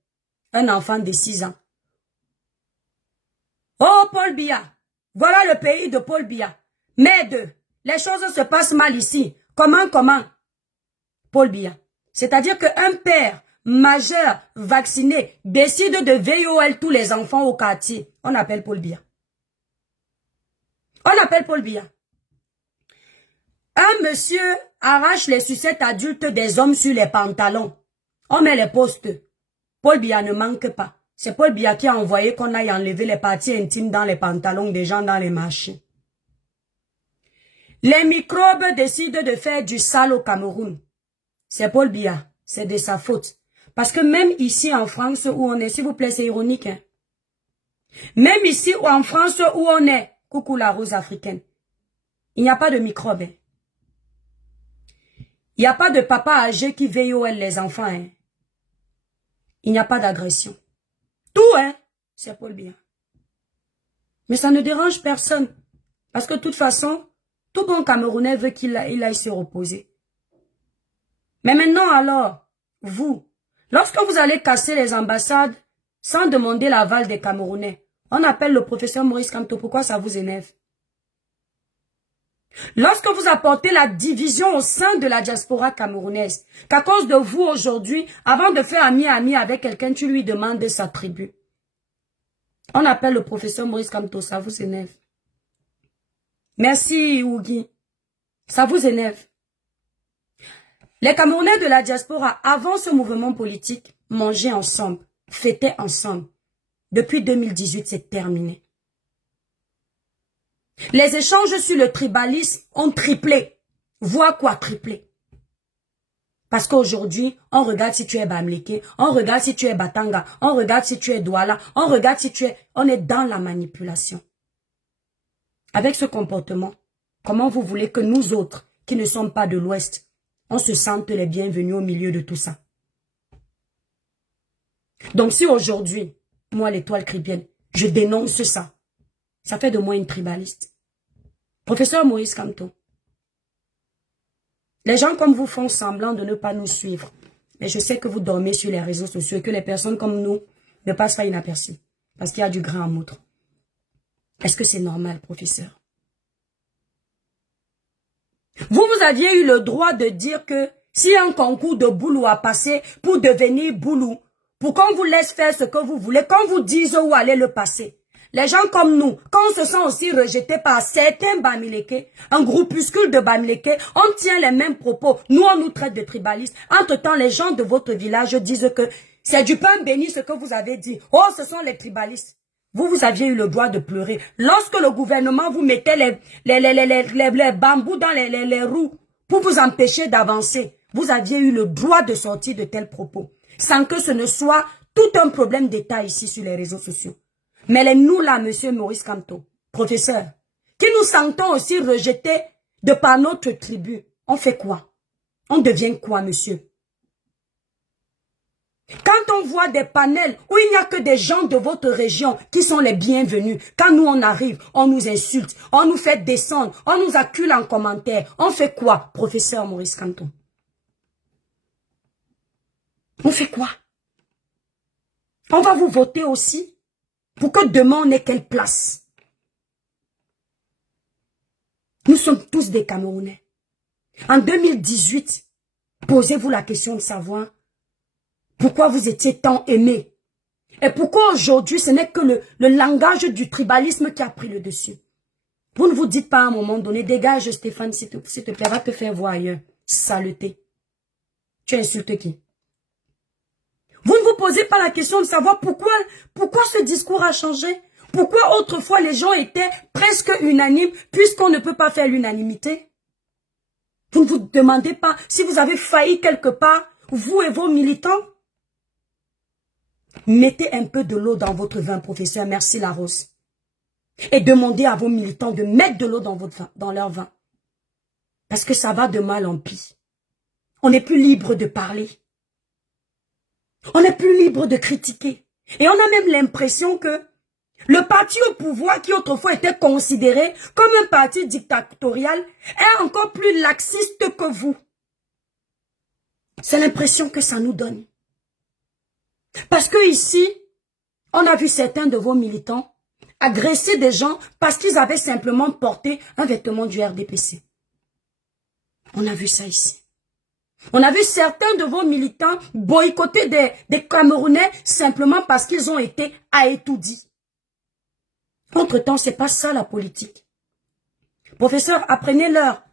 Un enfant de 6 ans. Oh, Paul Biya. Voilà le pays de Paul Biya. Mais les choses se passent mal ici. Comment? Paul Biya. C'est-à-dire qu'un père majeur, vacciné, décide de VIOL tous les enfants au quartier. On appelle Paul Biya. On appelle Paul Biya. Un monsieur arrache les sucettes adultes des hommes sur les pantalons. On met les postes. Paul Biya ne manque pas. C'est Paul Biya qui a envoyé qu'on aille enlever les parties intimes dans les pantalons des gens dans les marchés. Les microbes décident de faire du sale au Cameroun. C'est Paul Biya. C'est de sa faute. Parce que même ici en France où on est, s'il vous plaît, c'est ironique. Hein? Même ici ou en France où on est, coucou la rose africaine, il n'y a pas de microbes. Hein? Il n'y a pas de papa âgé qui VIOL les enfants. Hein? Il n'y a pas d'agression. Tout, hein, c'est Paul Biya. Mais ça ne dérange personne. Parce que de toute façon, tout bon Camerounais veut qu'il aille se reposer. Mais maintenant alors, vous, lorsque vous allez casser les ambassades sans demander l'aval des Camerounais, on appelle le professeur Maurice Kamto. Pourquoi ça vous énerve? Lorsque vous apportez la division au sein de la diaspora camerounaise, qu'à cause de vous aujourd'hui, avant de faire ami avec quelqu'un, tu lui demandes sa tribu. On appelle le professeur Maurice Kamto, ça vous énerve. Merci Ougui. Ça vous énerve. Les Camerounais de la diaspora, avant ce mouvement politique, mangeaient ensemble, fêtaient ensemble. Depuis 2018, c'est terminé. Les échanges sur le tribalisme ont triplé, voire quadruplé. Parce qu'aujourd'hui, on regarde si tu es Bamileke, on regarde si tu es Batanga, on regarde si tu es Douala, on regarde si tu es... On est dans la manipulation. Avec ce comportement, comment vous voulez que nous autres, qui ne sommes pas de l'Ouest, on se sente les bienvenus au milieu de tout ça? Donc si aujourd'hui, moi l'étoile caribéenne, je dénonce ça, ça fait de moi une tribaliste. Professeur Maurice Kamto, les gens comme vous font semblant de ne pas nous suivre. Mais je sais que vous dormez sur les réseaux sociaux et que les personnes comme nous ne passent pas inaperçues. Parce qu'il y a du grain à moudre. Est-ce que c'est normal, professeur? Vous aviez eu le droit de dire que si un concours de boulot a passé pour devenir boulot, pour qu'on vous laisse faire ce que vous voulez, qu'on vous dise où aller le passer. Les gens comme nous, quand on se sent aussi rejeté par certains Bamileke, un groupuscule de Bamileke, on tient les mêmes propos. Nous, on nous traite de tribalistes. Entre-temps, les gens de votre village disent que c'est du pain béni ce que vous avez dit. Oh, ce sont les tribalistes. Vous aviez eu le droit de pleurer. Lorsque le gouvernement vous mettait les bambous dans les roues pour vous empêcher d'avancer, vous aviez eu le droit de sortir de tels propos. Sans que ce ne soit tout un problème d'État ici sur les réseaux sociaux. Mais nous là, monsieur Maurice Kamto, professeur, qui nous sentons aussi rejetés de par notre tribu, on fait quoi? On devient quoi, monsieur? Quand on voit des panels où il n'y a que des gens de votre région qui sont les bienvenus, quand nous on arrive, on nous insulte, on nous fait descendre, on nous accule en commentaire, on fait quoi, professeur Maurice Kamto? On fait quoi? On va vous voter aussi? Pour que demain on ait quelle place? Nous sommes tous des Camerounais. En 2018, posez-vous la question de savoir pourquoi vous étiez tant aimés. Et pourquoi aujourd'hui ce n'est que le langage du tribalisme qui a pris le dessus. Vous ne vous dites pas à un moment donné, dégage Stéphane, s'il te plaît, va te faire voir ailleurs. Saleté. Tu insultes qui? Vous ne vous posez pas la question de savoir pourquoi ce discours a changé? Pourquoi autrefois les gens étaient presque unanimes puisqu'on ne peut pas faire l'unanimité? Vous ne vous demandez pas si vous avez failli quelque part, vous et vos militants? Mettez un peu de l'eau dans votre vin, professeur, merci Larose. Et demandez à vos militants de mettre de l'eau dans leur vin. Parce que ça va de mal en pis. On n'est plus libre de parler. On n'est plus libre de critiquer. Et on a même l'impression que le parti au pouvoir qui autrefois était considéré comme un parti dictatorial est encore plus laxiste que vous. C'est l'impression que ça nous donne. Parce que ici, on a vu certains de vos militants agresser des gens parce qu'ils avaient simplement porté un vêtement du RDPC. On a vu ça ici. On a vu certains de vos militants boycotter des Camerounais simplement parce qu'ils ont été à étourdis. Entre-temps, c'est pas ça la politique. Professeur, apprenez-leur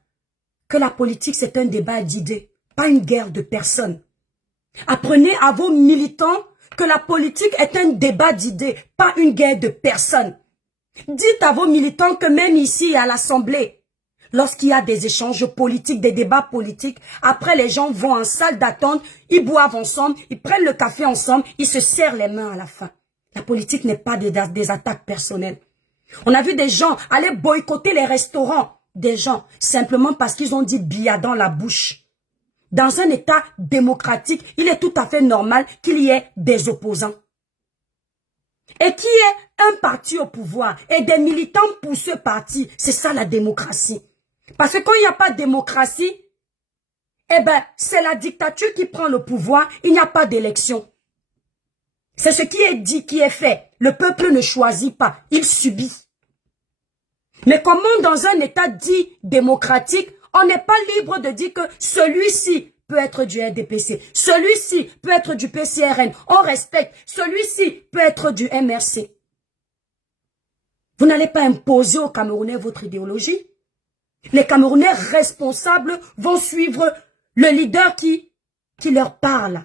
que la politique, c'est un débat d'idées, pas une guerre de personnes. Apprenez à vos militants que la politique est un débat d'idées, pas une guerre de personnes. Dites à vos militants que même ici à l'Assemblée, lorsqu'il y a des échanges politiques, des débats politiques, après les gens vont en salle d'attente, ils boivent ensemble, ils prennent le café ensemble, ils se serrent les mains à la fin. La politique n'est pas des attaques personnelles. On a vu des gens aller boycotter les restaurants, des gens, simplement parce qu'ils ont dit bia dans la bouche. Dans un État démocratique, il est tout à fait normal qu'il y ait des opposants. Et qui est un parti au pouvoir et des militants pour ce parti, c'est ça la démocratie. Parce que quand il n'y a pas de démocratie, eh ben, c'est la dictature qui prend le pouvoir, il n'y a pas d'élection. C'est ce qui est dit, qui est fait. Le peuple ne choisit pas, il subit. Mais comment dans un État dit démocratique, on n'est pas libre de dire que celui-ci peut être du RDPC, celui-ci peut être du PCRN, on respecte, celui-ci peut être du MRC. Vous n'allez pas imposer aux Camerounais votre idéologie. Les Camerounais responsables vont suivre le leader qui leur parle.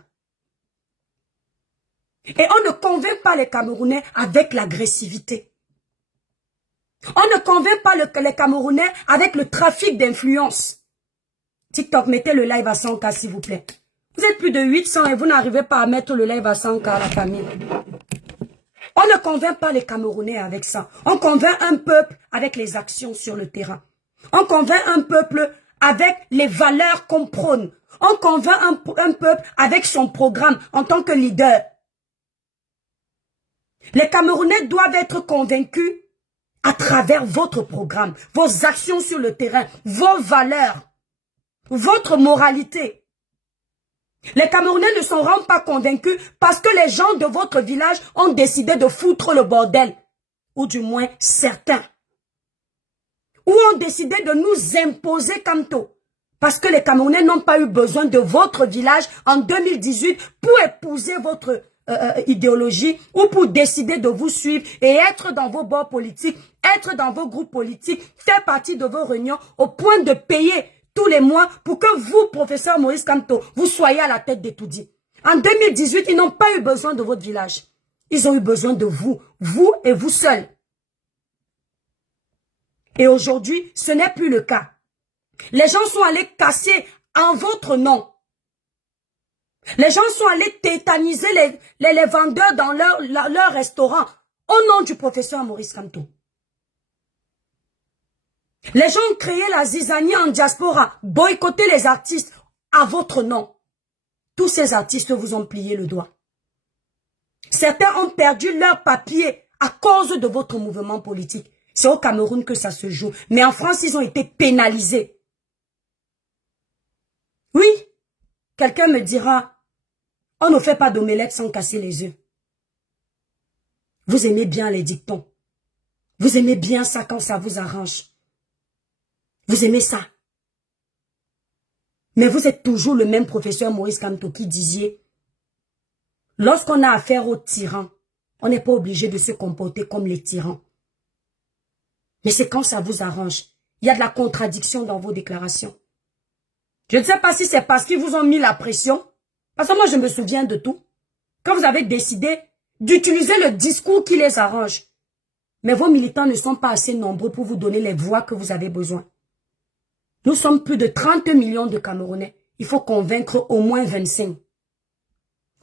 Et on ne convainc pas les Camerounais avec l'agressivité. On ne convainc pas les Camerounais avec le trafic d'influence. TikTok, mettez le live à 100K s'il vous plaît. Vous êtes plus de 800 et vous n'arrivez pas à mettre le live à 100K à la famille. On ne convainc pas les Camerounais avec ça. On convainc un peuple avec les actions sur le terrain. On convainc un peuple avec les valeurs qu'on prône. On convainc un peuple avec son programme en tant que leader. Les Camerounais doivent être convaincus à travers votre programme, vos actions sur le terrain, vos valeurs, votre moralité. Les Camerounais ne seront pas convaincus parce que les gens de votre village ont décidé de foutre le bordel. Ou du moins certains. Ou ont décidé de nous imposer Kamto. Parce que les Camerounais n'ont pas eu besoin de votre village en 2018 pour épouser votre idéologie ou pour décider de vous suivre et être dans vos bords politiques, être dans vos groupes politiques, faire partie de vos réunions au point de payer tous les mois pour que vous, professeur Maurice Kamto, vous soyez à la tête d'Etoudi. En 2018, ils n'ont pas eu besoin de votre village. Ils ont eu besoin de vous, vous et vous seuls. Et aujourd'hui, ce n'est plus le cas. Les gens sont allés casser en votre nom. Les gens sont allés tétaniser les vendeurs dans leur restaurant au nom du professeur Maurice Kamto. Les gens ont créé la zizanie en diaspora, boycotter les artistes à votre nom. Tous ces artistes vous ont plié le doigt. Certains ont perdu leur papier à cause de votre mouvement politique. C'est au Cameroun que ça se joue. Mais en France, ils ont été pénalisés. Oui, quelqu'un me dira, on ne fait pas d'omelette sans casser les œufs. Vous aimez bien les dictons. Vous aimez bien ça quand ça vous arrange. Vous aimez ça. Mais vous êtes toujours le même professeur Maurice Kamto qui disait, lorsqu'on a affaire aux tyrans, on n'est pas obligé de se comporter comme les tyrans. Mais c'est quand ça vous arrange. Il y a de la contradiction dans vos déclarations. Je ne sais pas si c'est parce qu'ils vous ont mis la pression. Parce que moi, je me souviens de tout. Quand vous avez décidé d'utiliser le discours qui les arrange. Mais vos militants ne sont pas assez nombreux pour vous donner les voix que vous avez besoin. Nous sommes plus de 30 millions de Camerounais. Il faut convaincre au moins 25.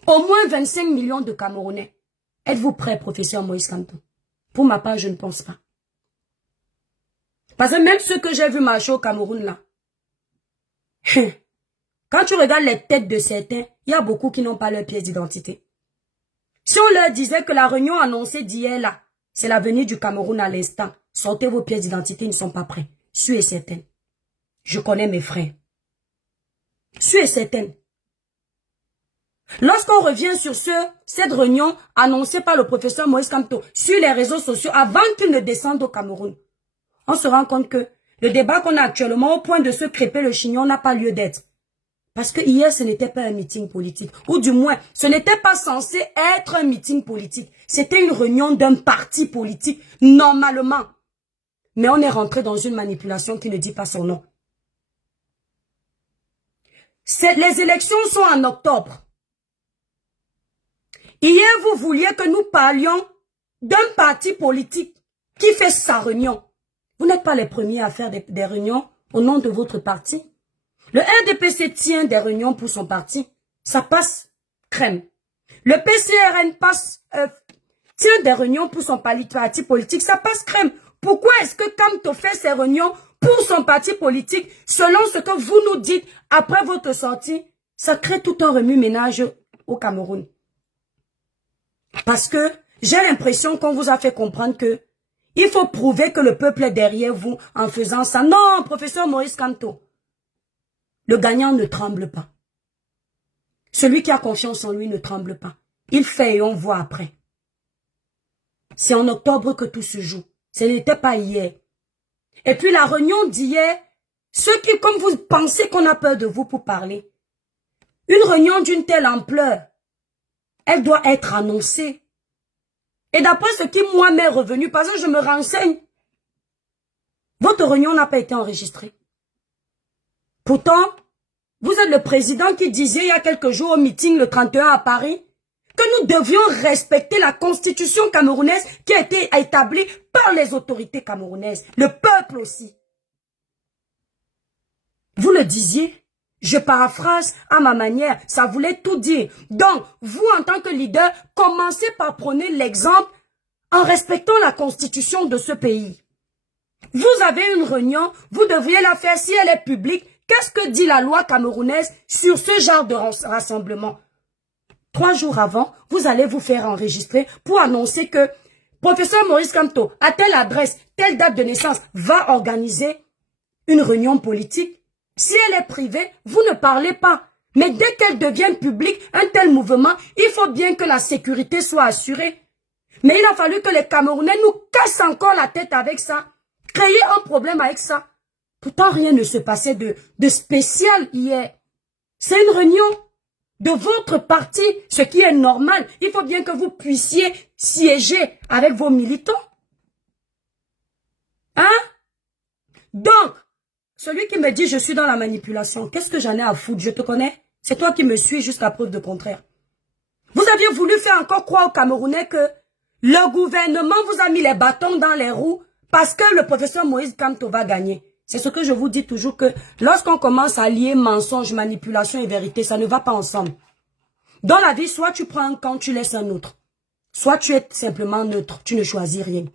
Au moins 25 millions de Camerounais. Êtes-vous prêt, professeur Moïse Kamto? Pour ma part, je ne pense pas. Parce que même ceux que j'ai vus marcher au Cameroun là, Quand tu regardes les têtes de certains, il y a beaucoup qui n'ont pas leur pièce d'identité. Si on leur disait que la réunion annoncée d'hier là, c'est la venue du Cameroun à l'instant, sortez vos pièces d'identité, ils ne sont pas prêts. Sûre et certaine. Je connais mes frères. Sûre et certaine. Lorsqu'on revient sur cette réunion annoncée par le professeur Moïse Kamto sur les réseaux sociaux avant qu'il ne descende au Cameroun, on se rend compte que le débat qu'on a actuellement au point de se crêper le chignon n'a pas lieu d'être. Parce que hier, ce n'était pas un meeting politique. Ou du moins, ce n'était pas censé être un meeting politique. C'était une réunion d'un parti politique, normalement. Mais on est rentré dans une manipulation qui ne dit pas son nom. Les élections sont en octobre. Hier, vous vouliez que nous parlions d'un parti politique qui fait sa réunion. Vous n'êtes pas les premiers à faire des réunions au nom de votre parti. Le RDPC tient des réunions pour son parti. Ça passe crème. Le PCRN tient des réunions pour son parti politique. Ça passe crème. Pourquoi est-ce que Kamto fait ses réunions pour son parti politique selon ce que vous nous dites après votre sortie? Ça crée tout un remue-ménage au Cameroun. Parce que j'ai l'impression qu'on vous a fait comprendre que il faut prouver que le peuple est derrière vous en faisant ça. Non, professeur Moïse Kamto. Le gagnant ne tremble pas. Celui qui a confiance en lui ne tremble pas. Il fait et on voit après. C'est en octobre que tout se joue. Ce n'était pas hier. Et puis la réunion d'hier, ceux qui, comme vous pensez qu'on a peur de vous pour parler, une réunion d'une telle ampleur, elle doit être annoncée. Et d'après ce qui moi m'est revenu, parce que je me renseigne, votre réunion n'a pas été enregistrée. Pourtant, vous êtes le président qui disait il y a quelques jours au meeting le 31 à Paris que nous devions respecter la constitution camerounaise qui a été établie par les autorités camerounaises, le peuple aussi. Vous le disiez, je paraphrase à ma manière, ça voulait tout dire. Donc, vous en tant que leader, commencez par prôner l'exemple en respectant la constitution de ce pays. Vous avez une réunion, vous devriez la faire si elle est publique. Qu'est-ce que dit la loi camerounaise sur ce genre de rassemblement? 3 jours avant, vous allez vous faire enregistrer pour annoncer que professeur Moïse Kamto, à telle adresse, telle date de naissance, va organiser une réunion politique. Si elle est privée, vous ne parlez pas. Mais dès qu'elle devient publique, un tel mouvement, il faut bien que la sécurité soit assurée. Mais il a fallu que les Camerounais nous cassent encore la tête avec ça. Créer un problème avec ça. Pourtant, rien ne se passait de spécial hier. C'est une réunion de votre parti, ce qui est normal. Il faut bien que vous puissiez siéger avec vos militants. Hein? Donc, celui qui me dit je suis dans la manipulation, qu'est-ce que j'en ai à foutre? Je te connais? C'est toi qui me suis jusqu'à preuve de contraire. Vous aviez voulu faire encore croire aux Camerounais que le gouvernement vous a mis les bâtons dans les roues parce que le professeur Moïse Kamto va gagner. C'est ce que je vous dis toujours que lorsqu'on commence à lier mensonge, manipulation et vérité, ça ne va pas ensemble. Dans la vie, soit tu prends un camp, tu laisses un autre. Soit tu es simplement neutre, tu ne choisis rien.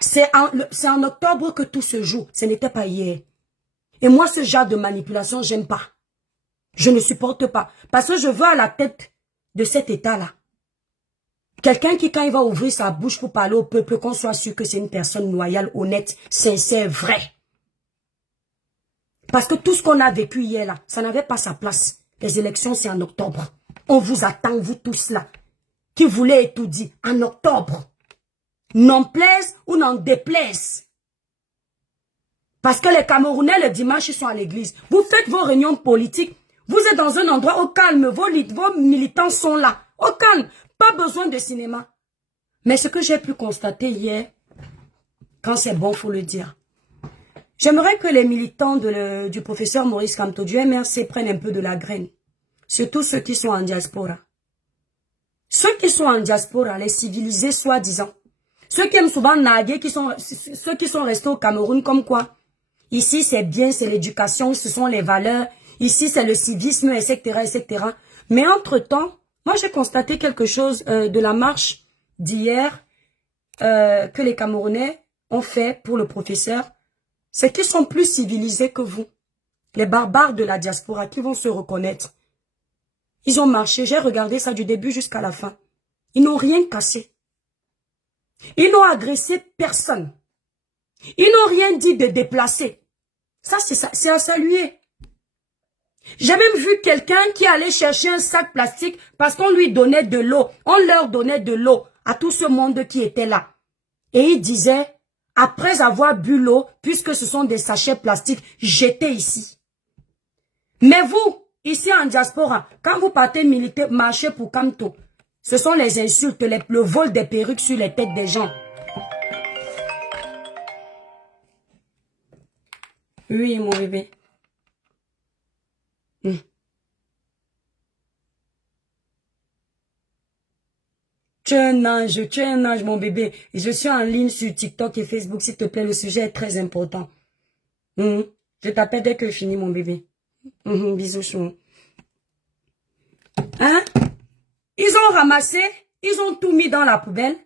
C'est en octobre que tout se joue. Ce n'était pas hier. Et moi, ce genre de manipulation, j'aime pas. Je ne supporte pas. Parce que je veux à la tête de cet état-là. Quelqu'un qui, quand il va ouvrir sa bouche pour parler au peuple, qu'on soit sûr que c'est une personne loyale, honnête, sincère, vraie. Parce que tout ce qu'on a vécu hier là, ça n'avait pas sa place. Les élections, c'est en octobre. On vous attend, vous tous là, qui voulez tout dire, en octobre. N'en plaise ou n'en déplaise. Parce que les Camerounais, le dimanche, ils sont à l'église. Vous faites vos réunions politiques. Vous êtes dans un endroit au calme. Vos militants sont là. Au calme. Pas besoin de cinéma. Mais ce que j'ai pu constater hier, quand c'est bon, faut le dire. J'aimerais que les militants du professeur Moïse Kamto du MRC prennent un peu de la graine. Surtout ceux qui sont en diaspora. Ceux qui sont en diaspora, les civilisés soi-disant. Ceux qui aiment souvent naguer, ceux qui sont restés au Cameroun comme quoi. Ici, c'est bien, c'est l'éducation, ce sont les valeurs. Ici, c'est le civisme, etc., etc. Mais entre-temps, moi, j'ai constaté quelque chose de la marche d'hier que les Camerounais ont fait pour le professeur. C'est qu'ils sont plus civilisés que vous. Les barbares de la diaspora qui vont se reconnaître. Ils ont marché, j'ai regardé ça du début jusqu'à la fin. Ils n'ont rien cassé. Ils n'ont agressé personne. Ils n'ont rien dit de déplacé. Ça, c'est à saluer. J'ai même vu quelqu'un qui allait chercher un sac plastique parce qu'on lui donnait de l'eau. On leur donnait de l'eau à tout ce monde qui était là. Et il disait, après avoir bu l'eau, puisque ce sont des sachets plastiques, jetez ici. Mais vous, ici en diaspora, quand vous partez militer, marcher pour Kamto, ce sont les insultes, le vol des perruques sur les têtes des gens. Oui, mon bébé. Tu es un ange, mon bébé. Je suis en ligne sur TikTok et Facebook, s'il te plaît, le sujet est très important. Je t'appelle dès que je finis, mon bébé. Bisous, chou. Hein? Ils ont ramassé, ils ont tout mis dans la poubelle.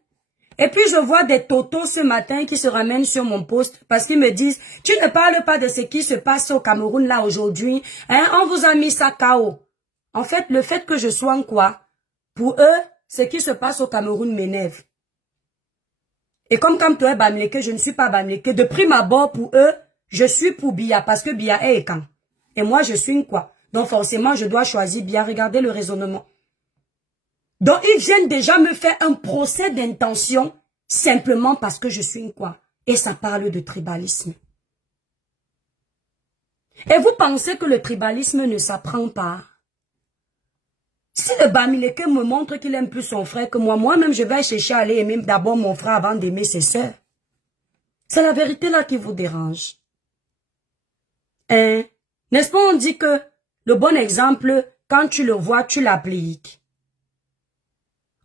Et puis je vois des totos ce matin qui se ramènent sur mon post parce qu'ils me disent, tu ne parles pas de ce qui se passe au Cameroun là aujourd'hui. Hein? On vous a mis ça KO. En fait, le fait que je sois en quoi? Pour eux, ce qui se passe au Cameroun m'énerve. Et comme toi es Bamileke, je ne suis pas Bamileke. De prime abord, pour eux, je suis pour Biya parce que Biya est Ekan. Et moi, je suis une quoi? Donc forcément, je dois choisir Biya. Regardez le raisonnement. Donc, ils viennent déjà me faire un procès d'intention simplement parce que je suis une quoi? Et ça parle de tribalisme. Et vous pensez que le tribalisme ne s'apprend pas? Si le Bamileke me montre qu'il aime plus son frère que moi-même je vais chercher à aller aimer d'abord mon frère avant d'aimer ses sœurs. C'est la vérité là qui vous dérange. Hein? N'est-ce pas on dit que le bon exemple, quand tu le vois, tu l'appliques.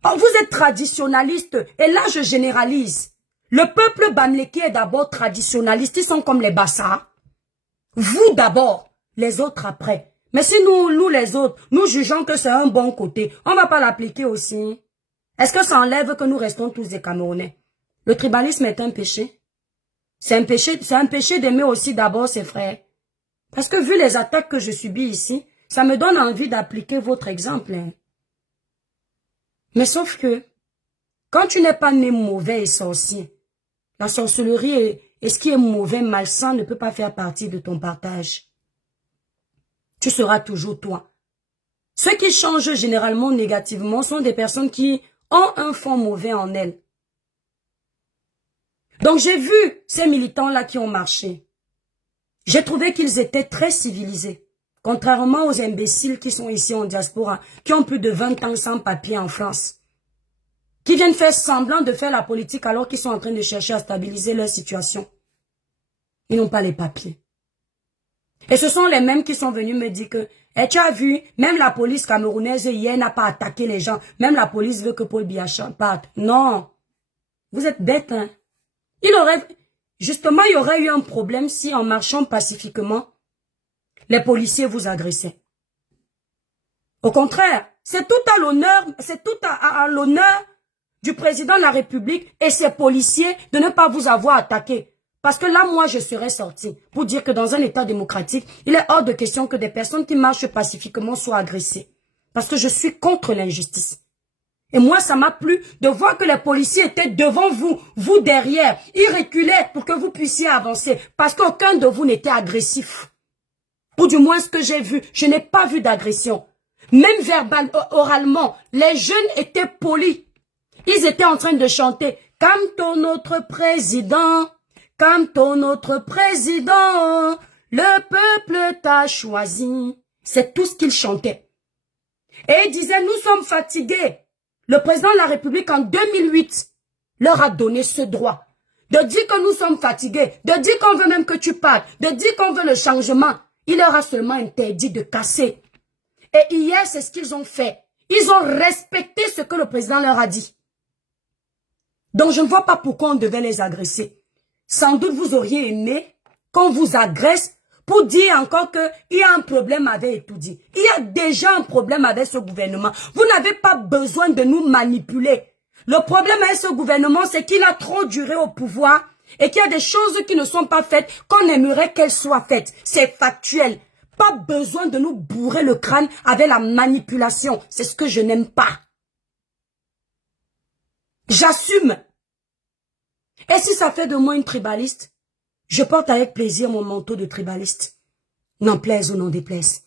Oh, vous êtes traditionnaliste et là je généralise. Le peuple Bamileke est d'abord traditionnaliste, ils sont comme les Bassa. Vous d'abord, les autres après. Mais si nous les autres, nous jugeons que c'est un bon côté, on ne va pas l'appliquer aussi. Est-ce que ça enlève que nous restons tous des Camerounais? Le tribalisme est un péché. C'est un péché d'aimer aussi d'abord ses frères. Parce que vu les attaques que je subis ici, ça me donne envie d'appliquer votre exemple. Hein. Mais sauf que, quand tu n'es pas né mauvais et sorcier, la sorcellerie et ce qui est mauvais, malsain, ne peut pas faire partie de ton partage. Tu seras toujours toi. Ceux qui changent généralement négativement sont des personnes qui ont un fond mauvais en elles. Donc j'ai vu ces militants-là qui ont marché. J'ai trouvé qu'ils étaient très civilisés. Contrairement aux imbéciles qui sont ici en diaspora, qui ont plus de 20 ans sans papier en France. Qui viennent faire semblant de faire la politique alors qu'ils sont en train de chercher à stabiliser leur situation. Ils n'ont pas les papiers. Et ce sont les mêmes qui sont venus me dire que, tu as vu, même la police camerounaise hier n'a pas attaqué les gens. Même la police veut que Paul Biya parte. Non. Vous êtes bêtes, hein. Justement, il y aurait eu un problème si en marchant pacifiquement, les policiers vous agressaient. Au contraire, c'est tout à l'honneur du président de la République et ses policiers de ne pas vous avoir attaqué. Parce que là, moi, je serais sorti pour dire que dans un État démocratique, il est hors de question que des personnes qui marchent pacifiquement soient agressées. Parce que je suis contre l'injustice. Et moi, ça m'a plu de voir que les policiers étaient devant vous, vous derrière. Ils reculaient pour que vous puissiez avancer. Parce qu'aucun de vous n'était agressif. Ou du moins ce que j'ai vu, je n'ai pas vu d'agression. Même oralement, les jeunes étaient polis. Ils étaient en train de chanter « Kamto notre président ». Kamto notre président, le peuple t'a choisi. C'est tout ce qu'il chantait. Et il disait, nous sommes fatigués. Le président de la République en 2008 leur a donné ce droit de dire que nous sommes fatigués, de dire qu'on veut même que tu parles, de dire qu'on veut le changement. Il leur a seulement interdit de casser. Et hier, c'est ce qu'ils ont fait. Ils ont respecté ce que le président leur a dit. Donc je ne vois pas pourquoi on devait les agresser. Sans doute vous auriez aimé qu'on vous agresse pour dire encore qu'il y a un problème avec Etoudi. Il y a déjà un problème avec ce gouvernement. Vous n'avez pas besoin de nous manipuler. Le problème avec ce gouvernement, c'est qu'il a trop duré au pouvoir et qu'il y a des choses qui ne sont pas faites qu'on aimerait qu'elles soient faites. C'est factuel. Pas besoin de nous bourrer le crâne avec la manipulation. C'est ce que je n'aime pas. J'assume. Et si ça fait de moi une tribaliste, je porte avec plaisir mon manteau de tribaliste. N'en plaise ou n'en déplaise.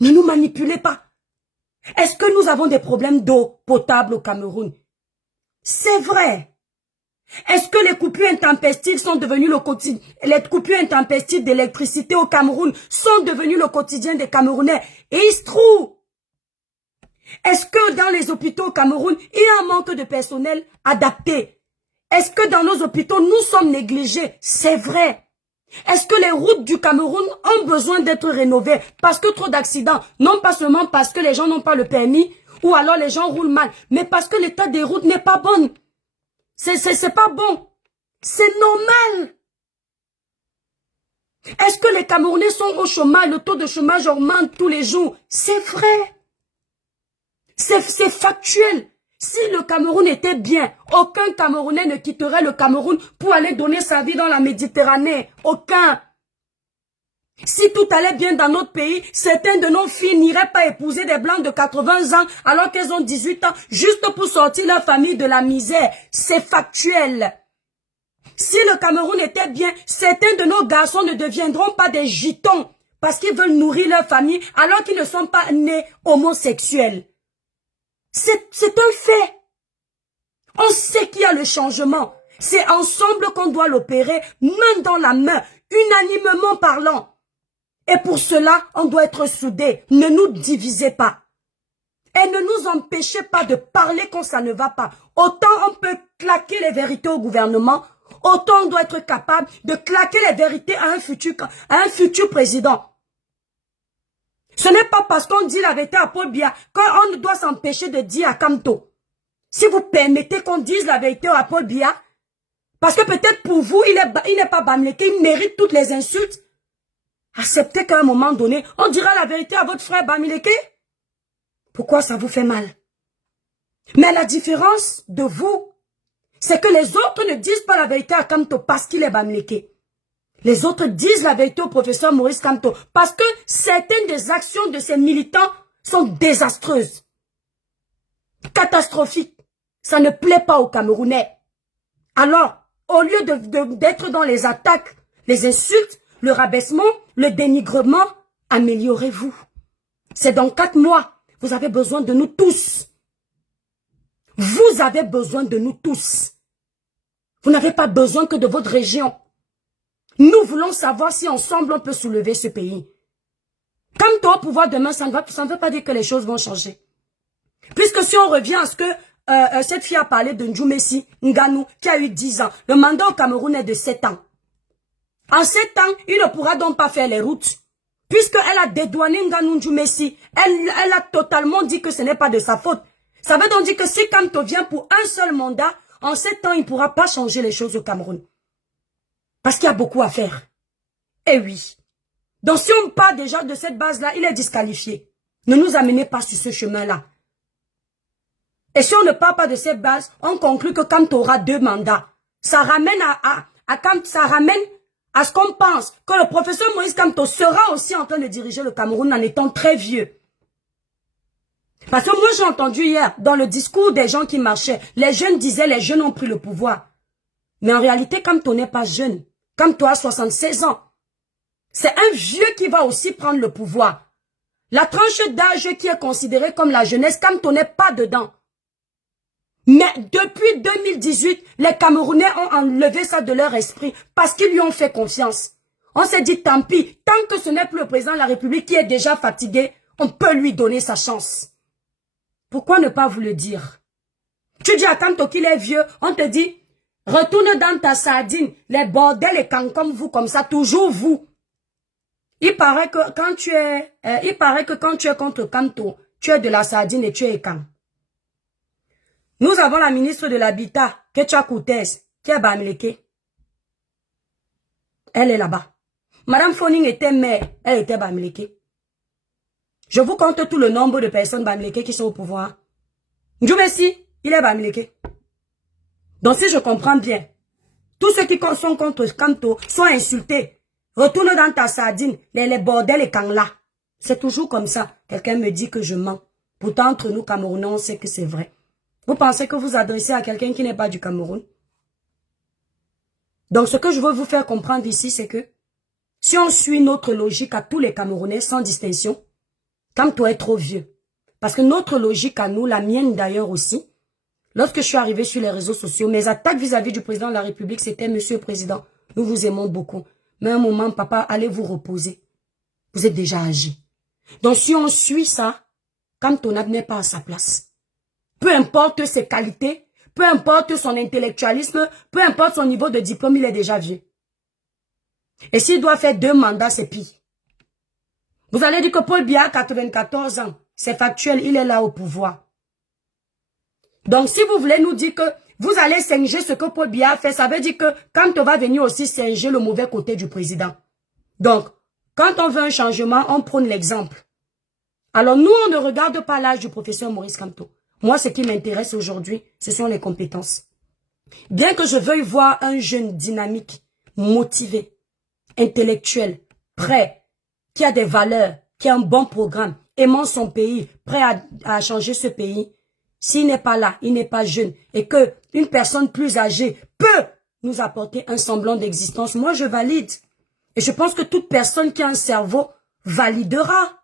Ne nous manipulez pas. Est-ce que nous avons des problèmes d'eau potable au Cameroun? C'est vrai. Est-ce que les coupures intempestives sont devenues le quotidien? Les coupures intempestives d'électricité au Cameroun sont devenues le quotidien des Camerounais. Et il se trouve. Est-ce que dans les hôpitaux au Cameroun, il y a un manque de personnel adapté? Est-ce que dans nos hôpitaux, nous sommes négligés? C'est vrai. Est-ce que les routes du Cameroun ont besoin d'être rénovées? Parce que trop d'accidents. Non pas seulement parce que les gens n'ont pas le permis, ou alors les gens roulent mal, mais parce que l'état des routes n'est pas bon. C'est pas bon. C'est normal. Est-ce que les Camerounais sont au chômage? Le taux de chômage augmente tous les jours. C'est vrai. C'est factuel. Si le Cameroun était bien, aucun Camerounais ne quitterait le Cameroun pour aller donner sa vie dans la Méditerranée. Aucun. Si tout allait bien dans notre pays, certaines de nos filles n'iraient pas épouser des blancs de 80 ans alors qu'elles ont 18 ans juste pour sortir leur famille de la misère. C'est factuel. Si le Cameroun était bien, certains de nos garçons ne deviendront pas des gitons parce qu'ils veulent nourrir leur famille alors qu'ils ne sont pas nés homosexuels. C'est un fait. On sait qu'il y a le changement. C'est ensemble qu'on doit l'opérer, main dans la main, unanimement parlant. Et pour cela, on doit être soudés. Ne nous divisez pas. Et ne nous empêchez pas de parler quand ça ne va pas. Autant on peut claquer les vérités au gouvernement, autant on doit être capable de claquer les vérités à un futur président. Ce n'est pas parce qu'on dit la vérité à Paul Biya qu'on doit s'empêcher de dire à Kamto. Si vous permettez qu'on dise la vérité à Paul Biya, parce que peut-être pour vous, il n'est pas Bamileke, il mérite toutes les insultes. Acceptez qu'à un moment donné, on dira la vérité à votre frère Bamileke. Pourquoi ça vous fait mal? Mais la différence de vous, c'est que les autres ne disent pas la vérité à Kamto parce qu'il est Bamileke. Les autres disent la vérité au professeur Maurice Kamto parce que certaines des actions de ces militants sont désastreuses, catastrophiques. Ça ne plaît pas aux Camerounais. Alors, au lieu d'être dans les attaques, les insultes, le rabaissement, le dénigrement, améliorez-vous. C'est dans 4 mois. Vous avez besoin de nous tous. Vous avez besoin de nous tous. Vous n'avez pas besoin que de votre région. Nous voulons savoir si ensemble on peut soulever ce pays. Comme toi au pouvoir demain, ça ne veut pas dire que les choses vont changer. Puisque si on revient à ce que cette fille a parlé de Ndjoumessi Nganou, qui a eu 10 ans, le mandat au Cameroun est de 7 ans. En 7 ans, il ne pourra donc pas faire les routes. Puisqu'elle a dédouané Nganou Ndjoumessi, elle a totalement dit que ce n'est pas de sa faute. Ça veut donc dire que si Kamto vient pour un seul mandat, en 7 ans, il ne pourra pas changer les choses au Cameroun. Parce qu'il y a beaucoup à faire. Eh oui. Donc si on part déjà de cette base-là, il est disqualifié. Ne nous amenez pas sur ce chemin-là. Et si on ne part pas de cette base, on conclut que Kamto aura 2 mandats. Ça ramène ça ramène à ce qu'on pense que le professeur Moïse Kamto sera aussi en train de diriger le Cameroun en étant très vieux. Parce que moi j'ai entendu hier, dans le discours des gens qui marchaient, les jeunes disaient les jeunes ont pris le pouvoir. Mais en réalité, Kamto n'est pas jeune. Kamto a 76 ans. C'est un vieux qui va aussi prendre le pouvoir. La tranche d'âge qui est considérée comme la jeunesse, Kamto n'est pas dedans. Mais depuis 2018, les Camerounais ont enlevé ça de leur esprit parce qu'ils lui ont fait confiance. On s'est dit tant pis, tant que ce n'est plus le président de la République qui est déjà fatigué, on peut lui donner sa chance. Pourquoi ne pas vous le dire? Tu dis à Kamto qu'il est vieux, on te dit retourne dans ta sardine, les bordels et comme vous, comme ça, toujours vous. Il paraît que quand tu es contre Kamto, tu es de la sardine et tu es Kam. Nous avons la ministre de l'Habitat, Ketia Koutès, qui est Bamileke. Elle est là-bas. Madame Foning était maire, elle était Bamileke. Je vous compte tout le nombre de personnes Bamileke qui sont au pouvoir. Ndjoumessi, il est Bamileke. Donc si je comprends bien, tous ceux qui sont contre Kamto sont insultés. Retourne dans ta sardine, les bordels et là. C'est toujours comme ça. Quelqu'un me dit que je mens. Pourtant, entre nous, Camerounais, on sait que c'est vrai. Vous pensez que vous adressez à quelqu'un qui n'est pas du Cameroun? Donc, ce que je veux vous faire comprendre ici, c'est que si on suit notre logique à tous les Camerounais sans distinction, comme toi est trop vieux. Parce que notre logique à nous, la mienne d'ailleurs aussi, lorsque je suis arrivé sur les réseaux sociaux, mes attaques vis-à-vis du président de la République, c'était: Monsieur le Président, nous vous aimons beaucoup. Mais à un moment, papa, allez vous reposer. Vous êtes déjà âgé. Donc, si on suit ça, Cantonade n'est pas à sa place. Peu importe ses qualités, peu importe son intellectualisme, peu importe son niveau de diplôme, il est déjà vieux. Et s'il doit faire 2 mandats, c'est pire. Vous allez dire que Paul Biya a 94 ans. C'est factuel, il est là au pouvoir. Donc, si vous voulez nous dire que vous allez singer ce que Paul Biya a fait, ça veut dire que quand on va venir aussi singer le mauvais côté du président. Donc, quand on veut un changement, on prône l'exemple. Alors, nous, on ne regarde pas l'âge du professeur Maurice Kamto. Moi, ce qui m'intéresse aujourd'hui, ce sont les compétences. Bien que je veuille voir un jeune dynamique, motivé, intellectuel, prêt, qui a des valeurs, qui a un bon programme, aimant son pays, prêt à changer ce pays, s'il n'est pas là, il n'est pas jeune, et que une personne plus âgée peut nous apporter un semblant d'existence, moi je valide. Et je pense que toute personne qui a un cerveau validera.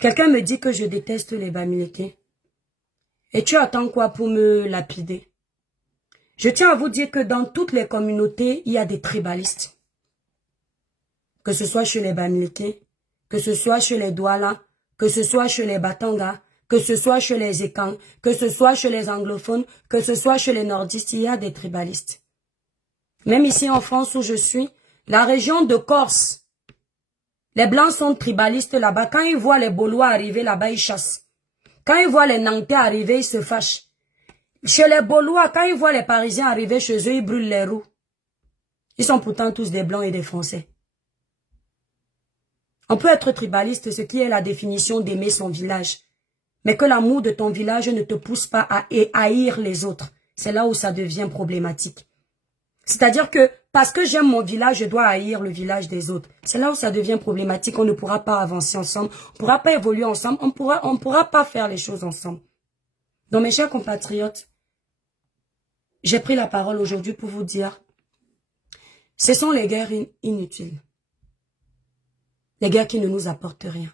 Quelqu'un me dit que je déteste les Bamileke. Et tu attends quoi pour me lapider? Je tiens à vous dire que dans toutes les communautés, il y a des tribalistes. Que ce soit chez les Bamileke, que ce soit chez les Douala, que ce soit chez les Batanga, que ce soit chez les Ekang, que ce soit chez les anglophones, que ce soit chez les nordistes, il y a des tribalistes. Même ici en France où je suis, la région de Corse, les Blancs sont tribalistes là-bas. Quand ils voient les Baulois arriver là-bas, ils chassent. Quand ils voient les Nantais arriver, ils se fâchent. Chez les Baulois, quand ils voient les Parisiens arriver chez eux, ils brûlent les roues. Ils sont pourtant tous des Blancs et des Français. On peut être tribaliste, ce qui est la définition d'aimer son village. Mais que l'amour de ton village ne te pousse pas à haïr les autres. C'est là où ça devient problématique. C'est-à-dire que parce que j'aime mon village, je dois haïr le village des autres. C'est là où ça devient problématique. On ne pourra pas avancer ensemble. On ne pourra pas évoluer ensemble. On pourra pas faire les choses ensemble. Donc mes chers compatriotes, j'ai pris la parole aujourd'hui pour vous dire, ce sont les guerres inutiles. Les guerres qui ne nous apportent rien.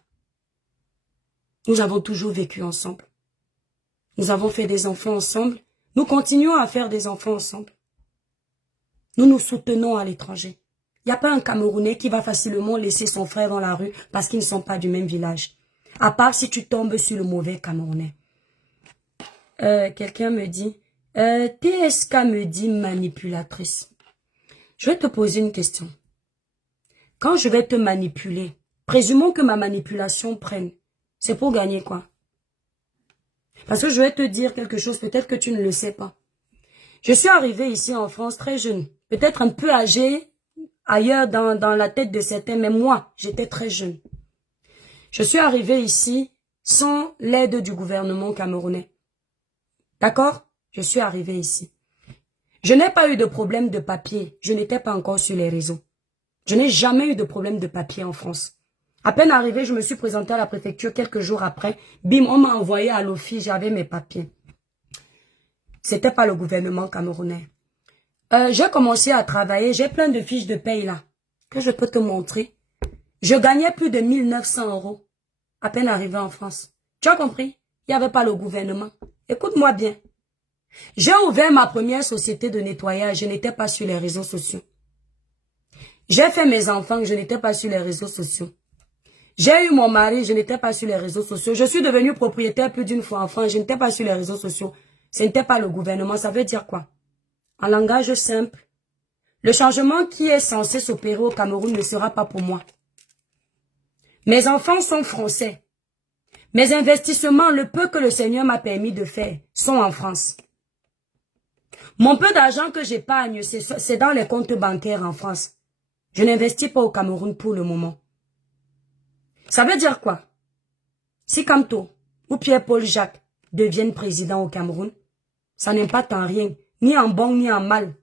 Nous avons toujours vécu ensemble. Nous avons fait des enfants ensemble. Nous continuons à faire des enfants ensemble. Nous nous soutenons à l'étranger. Il n'y a pas un Camerounais qui va facilement laisser son frère dans la rue parce qu'ils ne sont pas du même village. À part si tu tombes sur le mauvais Camerounais. Quelqu'un me dit, TSK me dit manipulatrice. Je vais te poser une question. Quand je vais te manipuler, présumons que ma manipulation prenne. C'est pour gagner quoi? Parce que je vais te dire quelque chose, peut-être que tu ne le sais pas. Je suis arrivée ici en France très jeune. Peut-être un peu âgée ailleurs dans la tête de certains, mais moi, j'étais très jeune. Je suis arrivée ici sans l'aide du gouvernement camerounais. D'accord? Je suis arrivée ici. Je n'ai pas eu de problème de papier. Je n'étais pas encore sur les réseaux. Je n'ai jamais eu de problème de papier en France. À peine arrivée, je me suis présentée à la préfecture quelques jours après. Bim, on m'a envoyé à l'office, j'avais mes papiers. C'était pas le gouvernement camerounais. J'ai commencé à travailler, j'ai plein de fiches de paye là, que je peux te montrer. Je gagnais plus de 1900 € à peine arrivé en France. Tu as compris? Il n'y avait pas le gouvernement. Écoute-moi bien. J'ai ouvert ma première société de nettoyage, je n'étais pas sur les réseaux sociaux. J'ai fait mes enfants, je n'étais pas sur les réseaux sociaux. J'ai eu mon mari, je n'étais pas sur les réseaux sociaux. Je suis devenue propriétaire plus d'une fois enfant, je n'étais pas sur les réseaux sociaux. Ce n'était pas le gouvernement, ça veut dire quoi? En langage simple, le changement qui est censé s'opérer au Cameroun ne sera pas pour moi. Mes enfants sont français. Mes investissements, le peu que le Seigneur m'a permis de faire, sont en France. Mon peu d'argent que j'épargne, c'est dans les comptes bancaires en France. Je n'investis pas au Cameroun pour le moment. Ça veut dire quoi? Si Kamto ou Pierre-Paul Jacques deviennent président au Cameroun, ça n'impacte en rien, ni en bon ni en mal,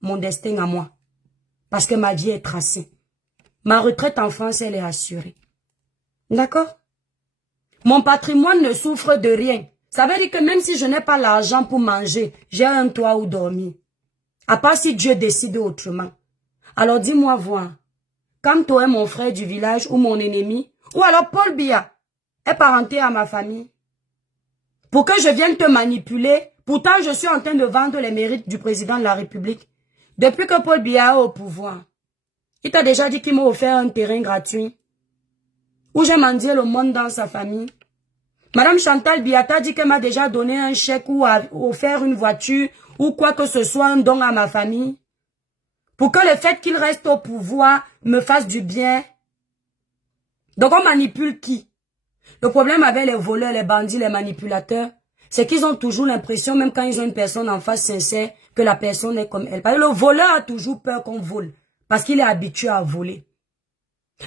mon destin à moi. Parce que ma vie est tracée. Ma retraite en France, elle est assurée. D'accord? Mon patrimoine ne souffre de rien. Ça veut dire que même si je n'ai pas l'argent pour manger, j'ai un toit où dormir. À part si Dieu décide autrement. Alors dis-moi voir. Quand toi es mon frère du village ou mon ennemi, ou alors Paul Biya est parenté à ma famille. Pour que je vienne te manipuler, pourtant je suis en train de vendre les mérites du président de la République. Depuis que Paul Biya est au pouvoir, il t'a déjà dit qu'il m'a offert un terrain gratuit. Où j'ai mendié le monde dans sa famille. Madame Chantal Biya t'a dit qu'elle m'a déjà donné un chèque ou a offert une voiture ou quoi que ce soit, un don à ma famille. Pour que le fait qu'il reste au pouvoir me fasse du bien. Donc on manipule qui? Le problème avec les voleurs, les bandits, les manipulateurs, c'est qu'ils ont toujours l'impression, même quand ils ont une personne en face sincère, que la personne est comme elle. Parce que le voleur a toujours peur qu'on vole, parce qu'il est habitué à voler.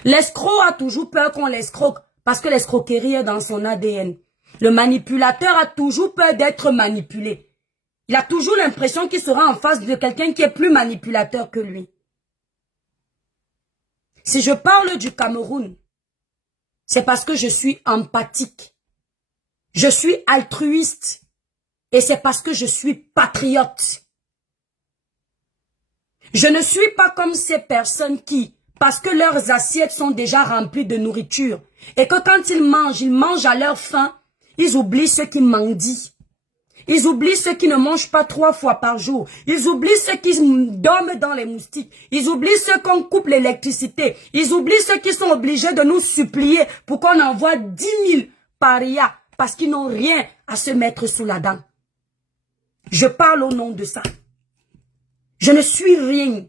L'escroc a toujours peur qu'on l'escroque, parce que l'escroquerie est dans son ADN. Le manipulateur a toujours peur d'être manipulé. Il a toujours l'impression qu'il sera en face de quelqu'un qui est plus manipulateur que lui. Si je parle du Cameroun, c'est parce que je suis empathique. Je suis altruiste. Et c'est parce que je suis patriote. Je ne suis pas comme ces personnes qui, parce que leurs assiettes sont déjà remplies de nourriture, et que quand ils mangent à leur faim, ils oublient ceux qui mendient. Ils oublient ceux qui ne mangent pas 3 fois par jour. Ils oublient ceux qui dorment dans les moustiques. Ils oublient ceux qu'on coupe l'électricité. Ils oublient ceux qui sont obligés de nous supplier pour qu'on envoie 10 000 parias parce qu'ils n'ont rien à se mettre sous la dent. Je parle au nom de ça. Je ne suis rien.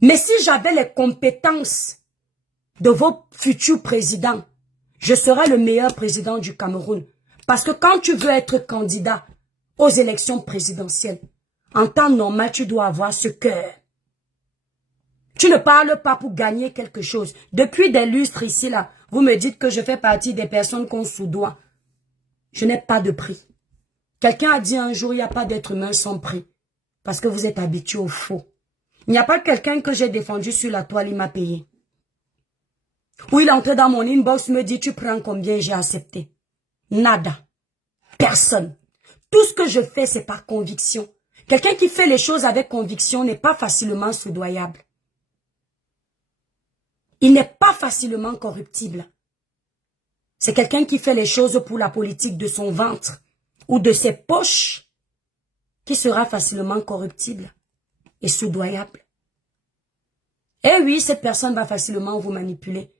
Mais si j'avais les compétences de vos futurs présidents, je serais le meilleur président du Cameroun. Parce que quand tu veux être candidat aux élections présidentielles, en temps normal, tu dois avoir ce cœur. Tu ne parles pas pour gagner quelque chose. Depuis des lustres ici, là, vous me dites que je fais partie des personnes qu'on soudoie. Je n'ai pas de prix. Quelqu'un a dit un jour, il n'y a pas d'être humain sans prix. Parce que vous êtes habitué au faux. Il n'y a pas quelqu'un que j'ai défendu sur la toile, il m'a payé. Ou il est entré dans mon inbox, me dit, tu prends combien, j'ai accepté. Nada. Personne. Tout ce que je fais, c'est par conviction. Quelqu'un qui fait les choses avec conviction n'est pas facilement soudoyable. Il n'est pas facilement corruptible. C'est quelqu'un qui fait les choses pour la politique de son ventre ou de ses poches qui sera facilement corruptible et soudoyable. Eh oui, cette personne va facilement vous manipuler.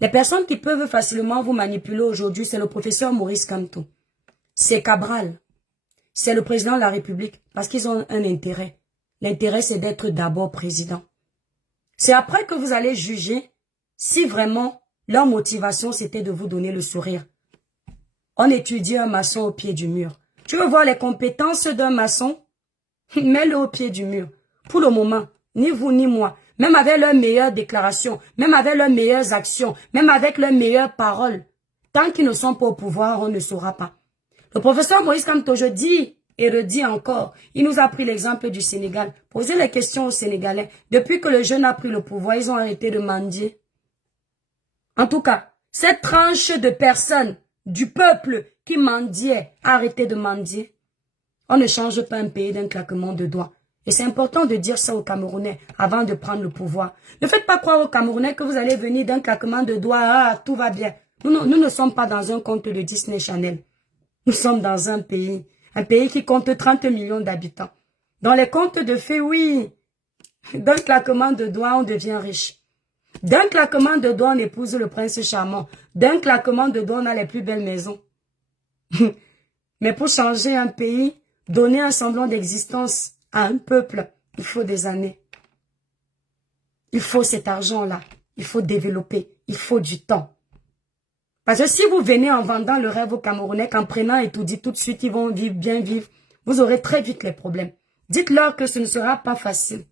Les personnes qui peuvent facilement vous manipuler aujourd'hui, c'est le professeur Maurice Kamto. C'est Cabral. C'est le président de la République. Parce qu'ils ont un intérêt. L'intérêt, c'est d'être d'abord président. C'est après que vous allez juger si vraiment leur motivation, c'était de vous donner le sourire. On étudie un maçon au pied du mur. Tu veux voir les compétences d'un maçon? Mets-le au pied du mur. Pour le moment, ni vous ni moi, même avec leurs meilleures déclarations, même avec leurs meilleures actions, même avec leurs meilleures paroles, tant qu'ils ne sont pas au pouvoir, on ne saura pas. Le professeur Maurice Kamto, je dis et redis encore, il nous a pris l'exemple du Sénégal. Posez les questions aux Sénégalais. Depuis que le jeune a pris le pouvoir, ils ont arrêté de mendier. En tout cas, cette tranche de personnes, du peuple qui mendiait, a arrêté de mendier. On ne change pas un pays d'un claquement de doigts. Et c'est important de dire ça aux Camerounais avant de prendre le pouvoir. Ne faites pas croire aux Camerounais que vous allez venir d'un claquement de doigts, ah, tout va bien. Nous ne sommes pas dans un conte de Disney Channel. Nous sommes dans un pays qui compte 30 millions d'habitants. Dans les contes de fées, oui, d'un claquement de doigts, on devient riche. D'un claquement de doigts, on épouse le prince charmant. D'un claquement de doigts, on a les plus belles maisons. Mais pour changer un pays, donner un semblant d'existence à un peuple, il faut des années. Il faut cet argent-là. Il faut développer. Il faut du temps. Parce que si vous venez en vendant le rêve aux Camerounais, qu'en prenant et tout dit tout de suite, ils vont vivre, bien vivre, vous aurez très vite les problèmes. Dites-leur que ce ne sera pas facile.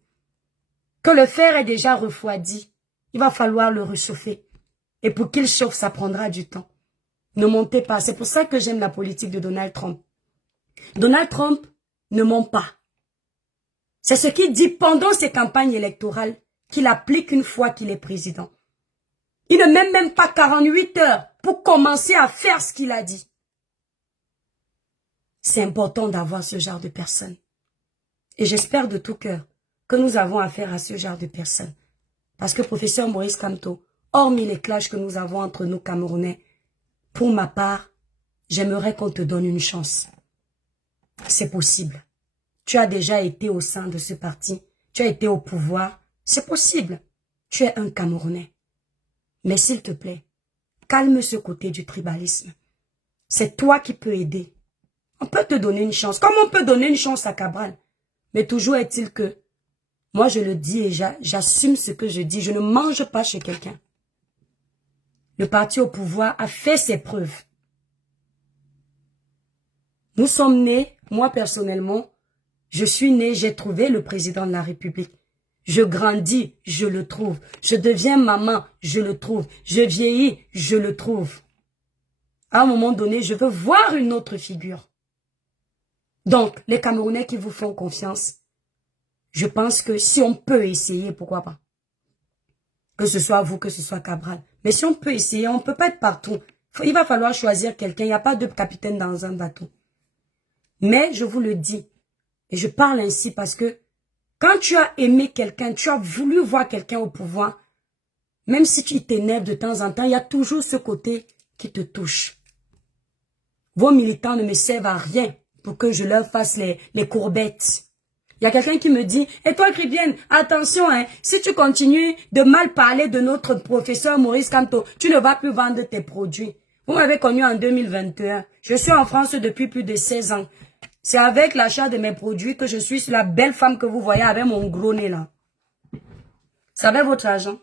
Que le fer est déjà refroidi. Il va falloir le réchauffer. Et pour qu'il chauffe, ça prendra du temps. Ne montez pas. C'est pour ça que j'aime la politique de Donald Trump. Donald Trump ne ment pas. C'est ce qu'il dit pendant ses campagnes électorales qu'il applique une fois qu'il est président. Il ne met même pas 48 heures pour commencer à faire ce qu'il a dit. C'est important d'avoir ce genre de personnes. Et j'espère de tout cœur que nous avons affaire à ce genre de personnes. Parce que professeur Maurice Kamto, hormis les clashs que nous avons entre nous Camerounais, pour ma part, j'aimerais qu'on te donne une chance. C'est possible. Tu as déjà été au sein de ce parti. Tu as été au pouvoir. C'est possible. Tu es un Camerounais. Mais s'il te plaît, calme ce côté du tribalisme. C'est toi qui peux aider. On peut te donner une chance. Comme on peut donner une chance à Cabral. Mais toujours est-il que, moi je le dis et j'assume ce que je dis. Je ne mange pas chez quelqu'un. Le parti au pouvoir a fait ses preuves. Nous sommes nés, moi personnellement, je suis né, j'ai trouvé le président de la République. Je grandis, je le trouve. Je deviens maman, je le trouve. Je vieillis, je le trouve. À un moment donné, je veux voir une autre figure. Donc, les Camerounais qui vous font confiance, je pense que si on peut essayer, pourquoi pas? Que ce soit vous, que ce soit Cabral. Mais si on peut essayer, on ne peut pas être partout. Il va falloir choisir quelqu'un. Il n'y a pas deux capitaines dans un bateau. Mais je vous le dis, et je parle ainsi parce que quand tu as aimé quelqu'un, tu as voulu voir quelqu'un au pouvoir, même si tu t'énerves de temps en temps, il y a toujours ce côté qui te touche. Vos militants ne me servent à rien pour que je leur fasse les courbettes. Il y a quelqu'un qui me dit, et toi Cribienne, attention, hein, si tu continues de mal parler de notre professeur Maurice Kamto, tu ne vas plus vendre tes produits. Vous m'avez connu en 2021. Je suis en France depuis plus de 16 ans. C'est avec l'achat de mes produits que je suis la belle femme que vous voyez avec mon gros nez là. C'est avec votre argent.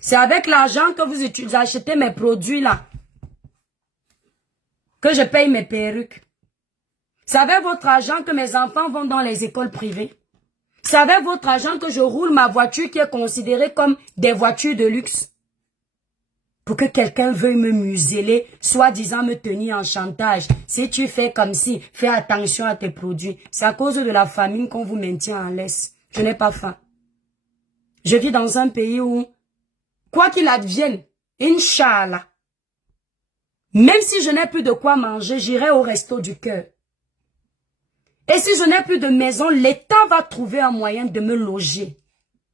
C'est avec l'argent que vous achetez mes produits là. Que je paye mes perruques. C'est avec votre argent que mes enfants vont dans les écoles privées. C'est avec votre argent que je roule ma voiture qui est considérée comme des voitures de luxe. Pour que quelqu'un veuille me museler, soi-disant me tenir en chantage. Si tu fais comme si, fais attention à tes produits. C'est à cause de la famine qu'on vous maintient en laisse. Je n'ai pas faim. Je vis dans un pays où, quoi qu'il advienne, Inch'Allah, même si je n'ai plus de quoi manger, j'irai au resto du cœur. Et si je n'ai plus de maison, l'État va trouver un moyen de me loger.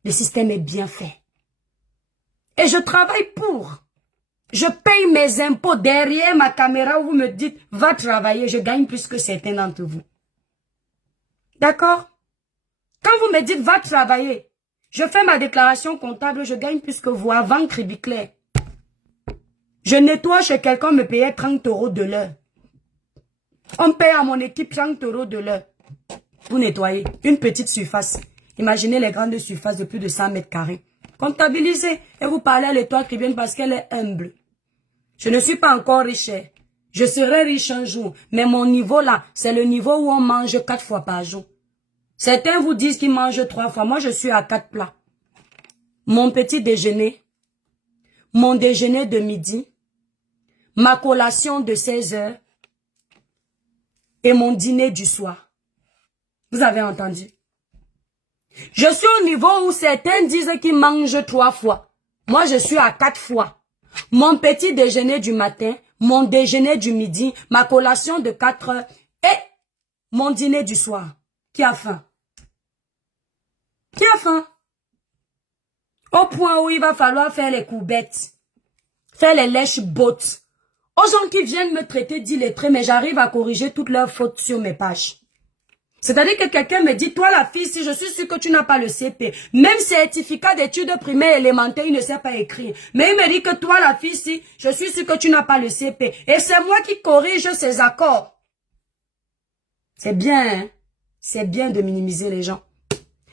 Le système est bien fait. Et je travaille pour. Je paye mes impôts derrière ma caméra où vous me dites, va travailler, je gagne plus que certains d'entre vous. D'accord? Quand vous me dites, va travailler, je fais ma déclaration comptable, je gagne plus que vous avant Cribiclair. Je nettoie chez quelqu'un, me payait 30 € de l'heure. On paye à mon équipe 30 € de l'heure pour nettoyer une petite surface. Imaginez les grandes surfaces de plus de 100 mètres carrés. Comptabilisez et vous parlez à l'étoile Cribienne parce qu'elle est humble. Je ne suis pas encore riche. Je serai riche un jour. Mais mon niveau là, c'est le niveau où on mange 4 fois par jour. Certains vous disent qu'ils mangent 3 fois. Moi, je suis à 4 plats. Mon petit déjeuner, mon déjeuner de midi, ma collation de 16 heures et mon dîner du soir. Vous avez entendu? Je suis au niveau où certains disent qu'ils mangent 3 fois. Moi, je suis à 4 fois. Mon petit déjeuner du matin, mon déjeuner du midi, ma collation de 4 heures et mon dîner du soir. Qui a faim? Qui a faim? Au point où il va falloir faire les courbettes, faire les lèches-bottes. Aux gens qui viennent me traiter d'illettré, mais j'arrive à corriger toutes leurs fautes sur mes pages. C'est-à-dire que quelqu'un me dit, toi la fille, si je suis sûre que tu n'as pas le CP, même certificat d'études primaires élémentaires, il ne sait pas écrire. Mais il me dit que toi la fille, si je suis sûre que tu n'as pas le CP. Et c'est moi qui corrige ces accords. C'est bien, hein? C'est bien de minimiser les gens.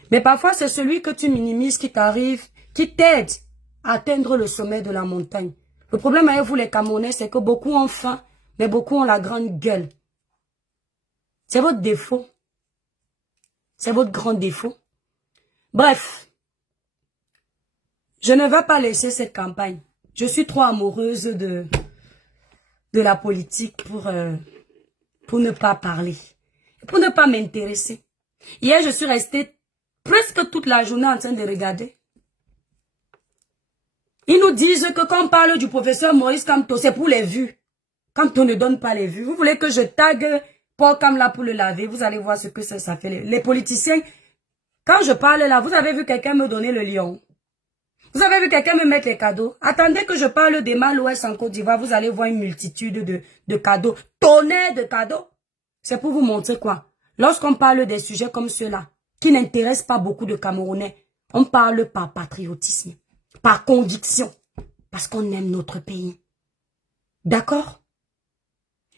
Mais parfois, c'est celui que tu minimises qui t'arrive, qui t'aide à atteindre le sommet de la montagne. Le problème avec vous les Camerounais, c'est que beaucoup ont faim, mais beaucoup ont la grande gueule. C'est votre défaut. C'est votre grand défaut. Bref, je ne vais pas laisser cette campagne. Je suis trop amoureuse de la politique pour ne pas parler, pour ne pas m'intéresser. Hier, je suis restée presque toute la journée en train de regarder. Ils nous disent que quand on parle du professeur Maurice Kamto, c'est pour les vues. Quand on ne donne pas les vues, vous voulez que je tague Paul Kamla pour le laver, vous allez voir ce que ça fait. Les politiciens, quand je parle là, vous avez vu quelqu'un me donner le lion. Vous avez vu quelqu'un me mettre les cadeaux. Attendez que je parle des Mal-Ouest en Côte d'Ivoire, vous allez voir une multitude de cadeaux. Tonnerre de cadeaux. C'est pour vous montrer quoi? Lorsqu'on parle des sujets comme ceux-là, qui n'intéressent pas beaucoup de Camerounais, on parle par patriotisme, par conviction, parce qu'on aime notre pays. D'accord?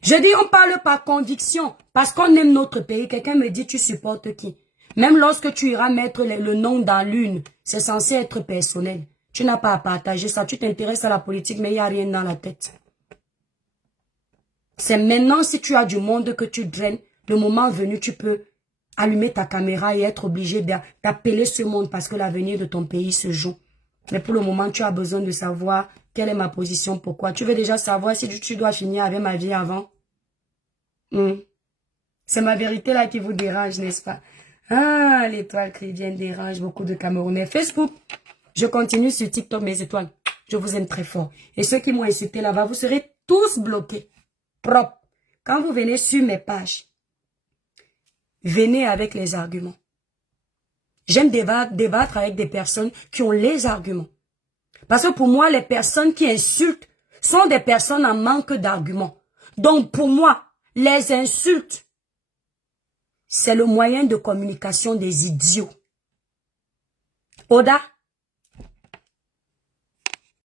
Je dis on parle par conviction, parce qu'on aime notre pays. Quelqu'un me dit tu supportes qui? Même lorsque tu iras mettre le nom dans l'une, c'est censé être personnel. Tu n'as pas à partager ça. Tu t'intéresses à la politique, mais il n'y a rien dans la tête. C'est maintenant, si tu as du monde que tu draines, le moment venu, tu peux allumer ta caméra et être obligé d'appeler ce monde parce que l'avenir de ton pays se joue. Mais pour le moment, tu as besoin de savoir quelle est ma position, pourquoi. Tu veux déjà savoir si tu dois finir avec ma vie avant. C'est ma vérité là qui vous dérange, n'est-ce pas? Ah, l'étoile chrétienne dérange beaucoup de Camerounais. Facebook, je continue sur TikTok, mes étoiles. Je vous aime très fort. Et ceux qui m'ont insulté là-bas, vous serez tous bloqués. Propre. Quand vous venez sur mes pages, venez avec les arguments. J'aime débattre avec des personnes qui ont les arguments. Parce que pour moi, les personnes qui insultent sont des personnes en manque d'arguments. Donc pour moi, les insultes, c'est le moyen de communication des idiots. Oda,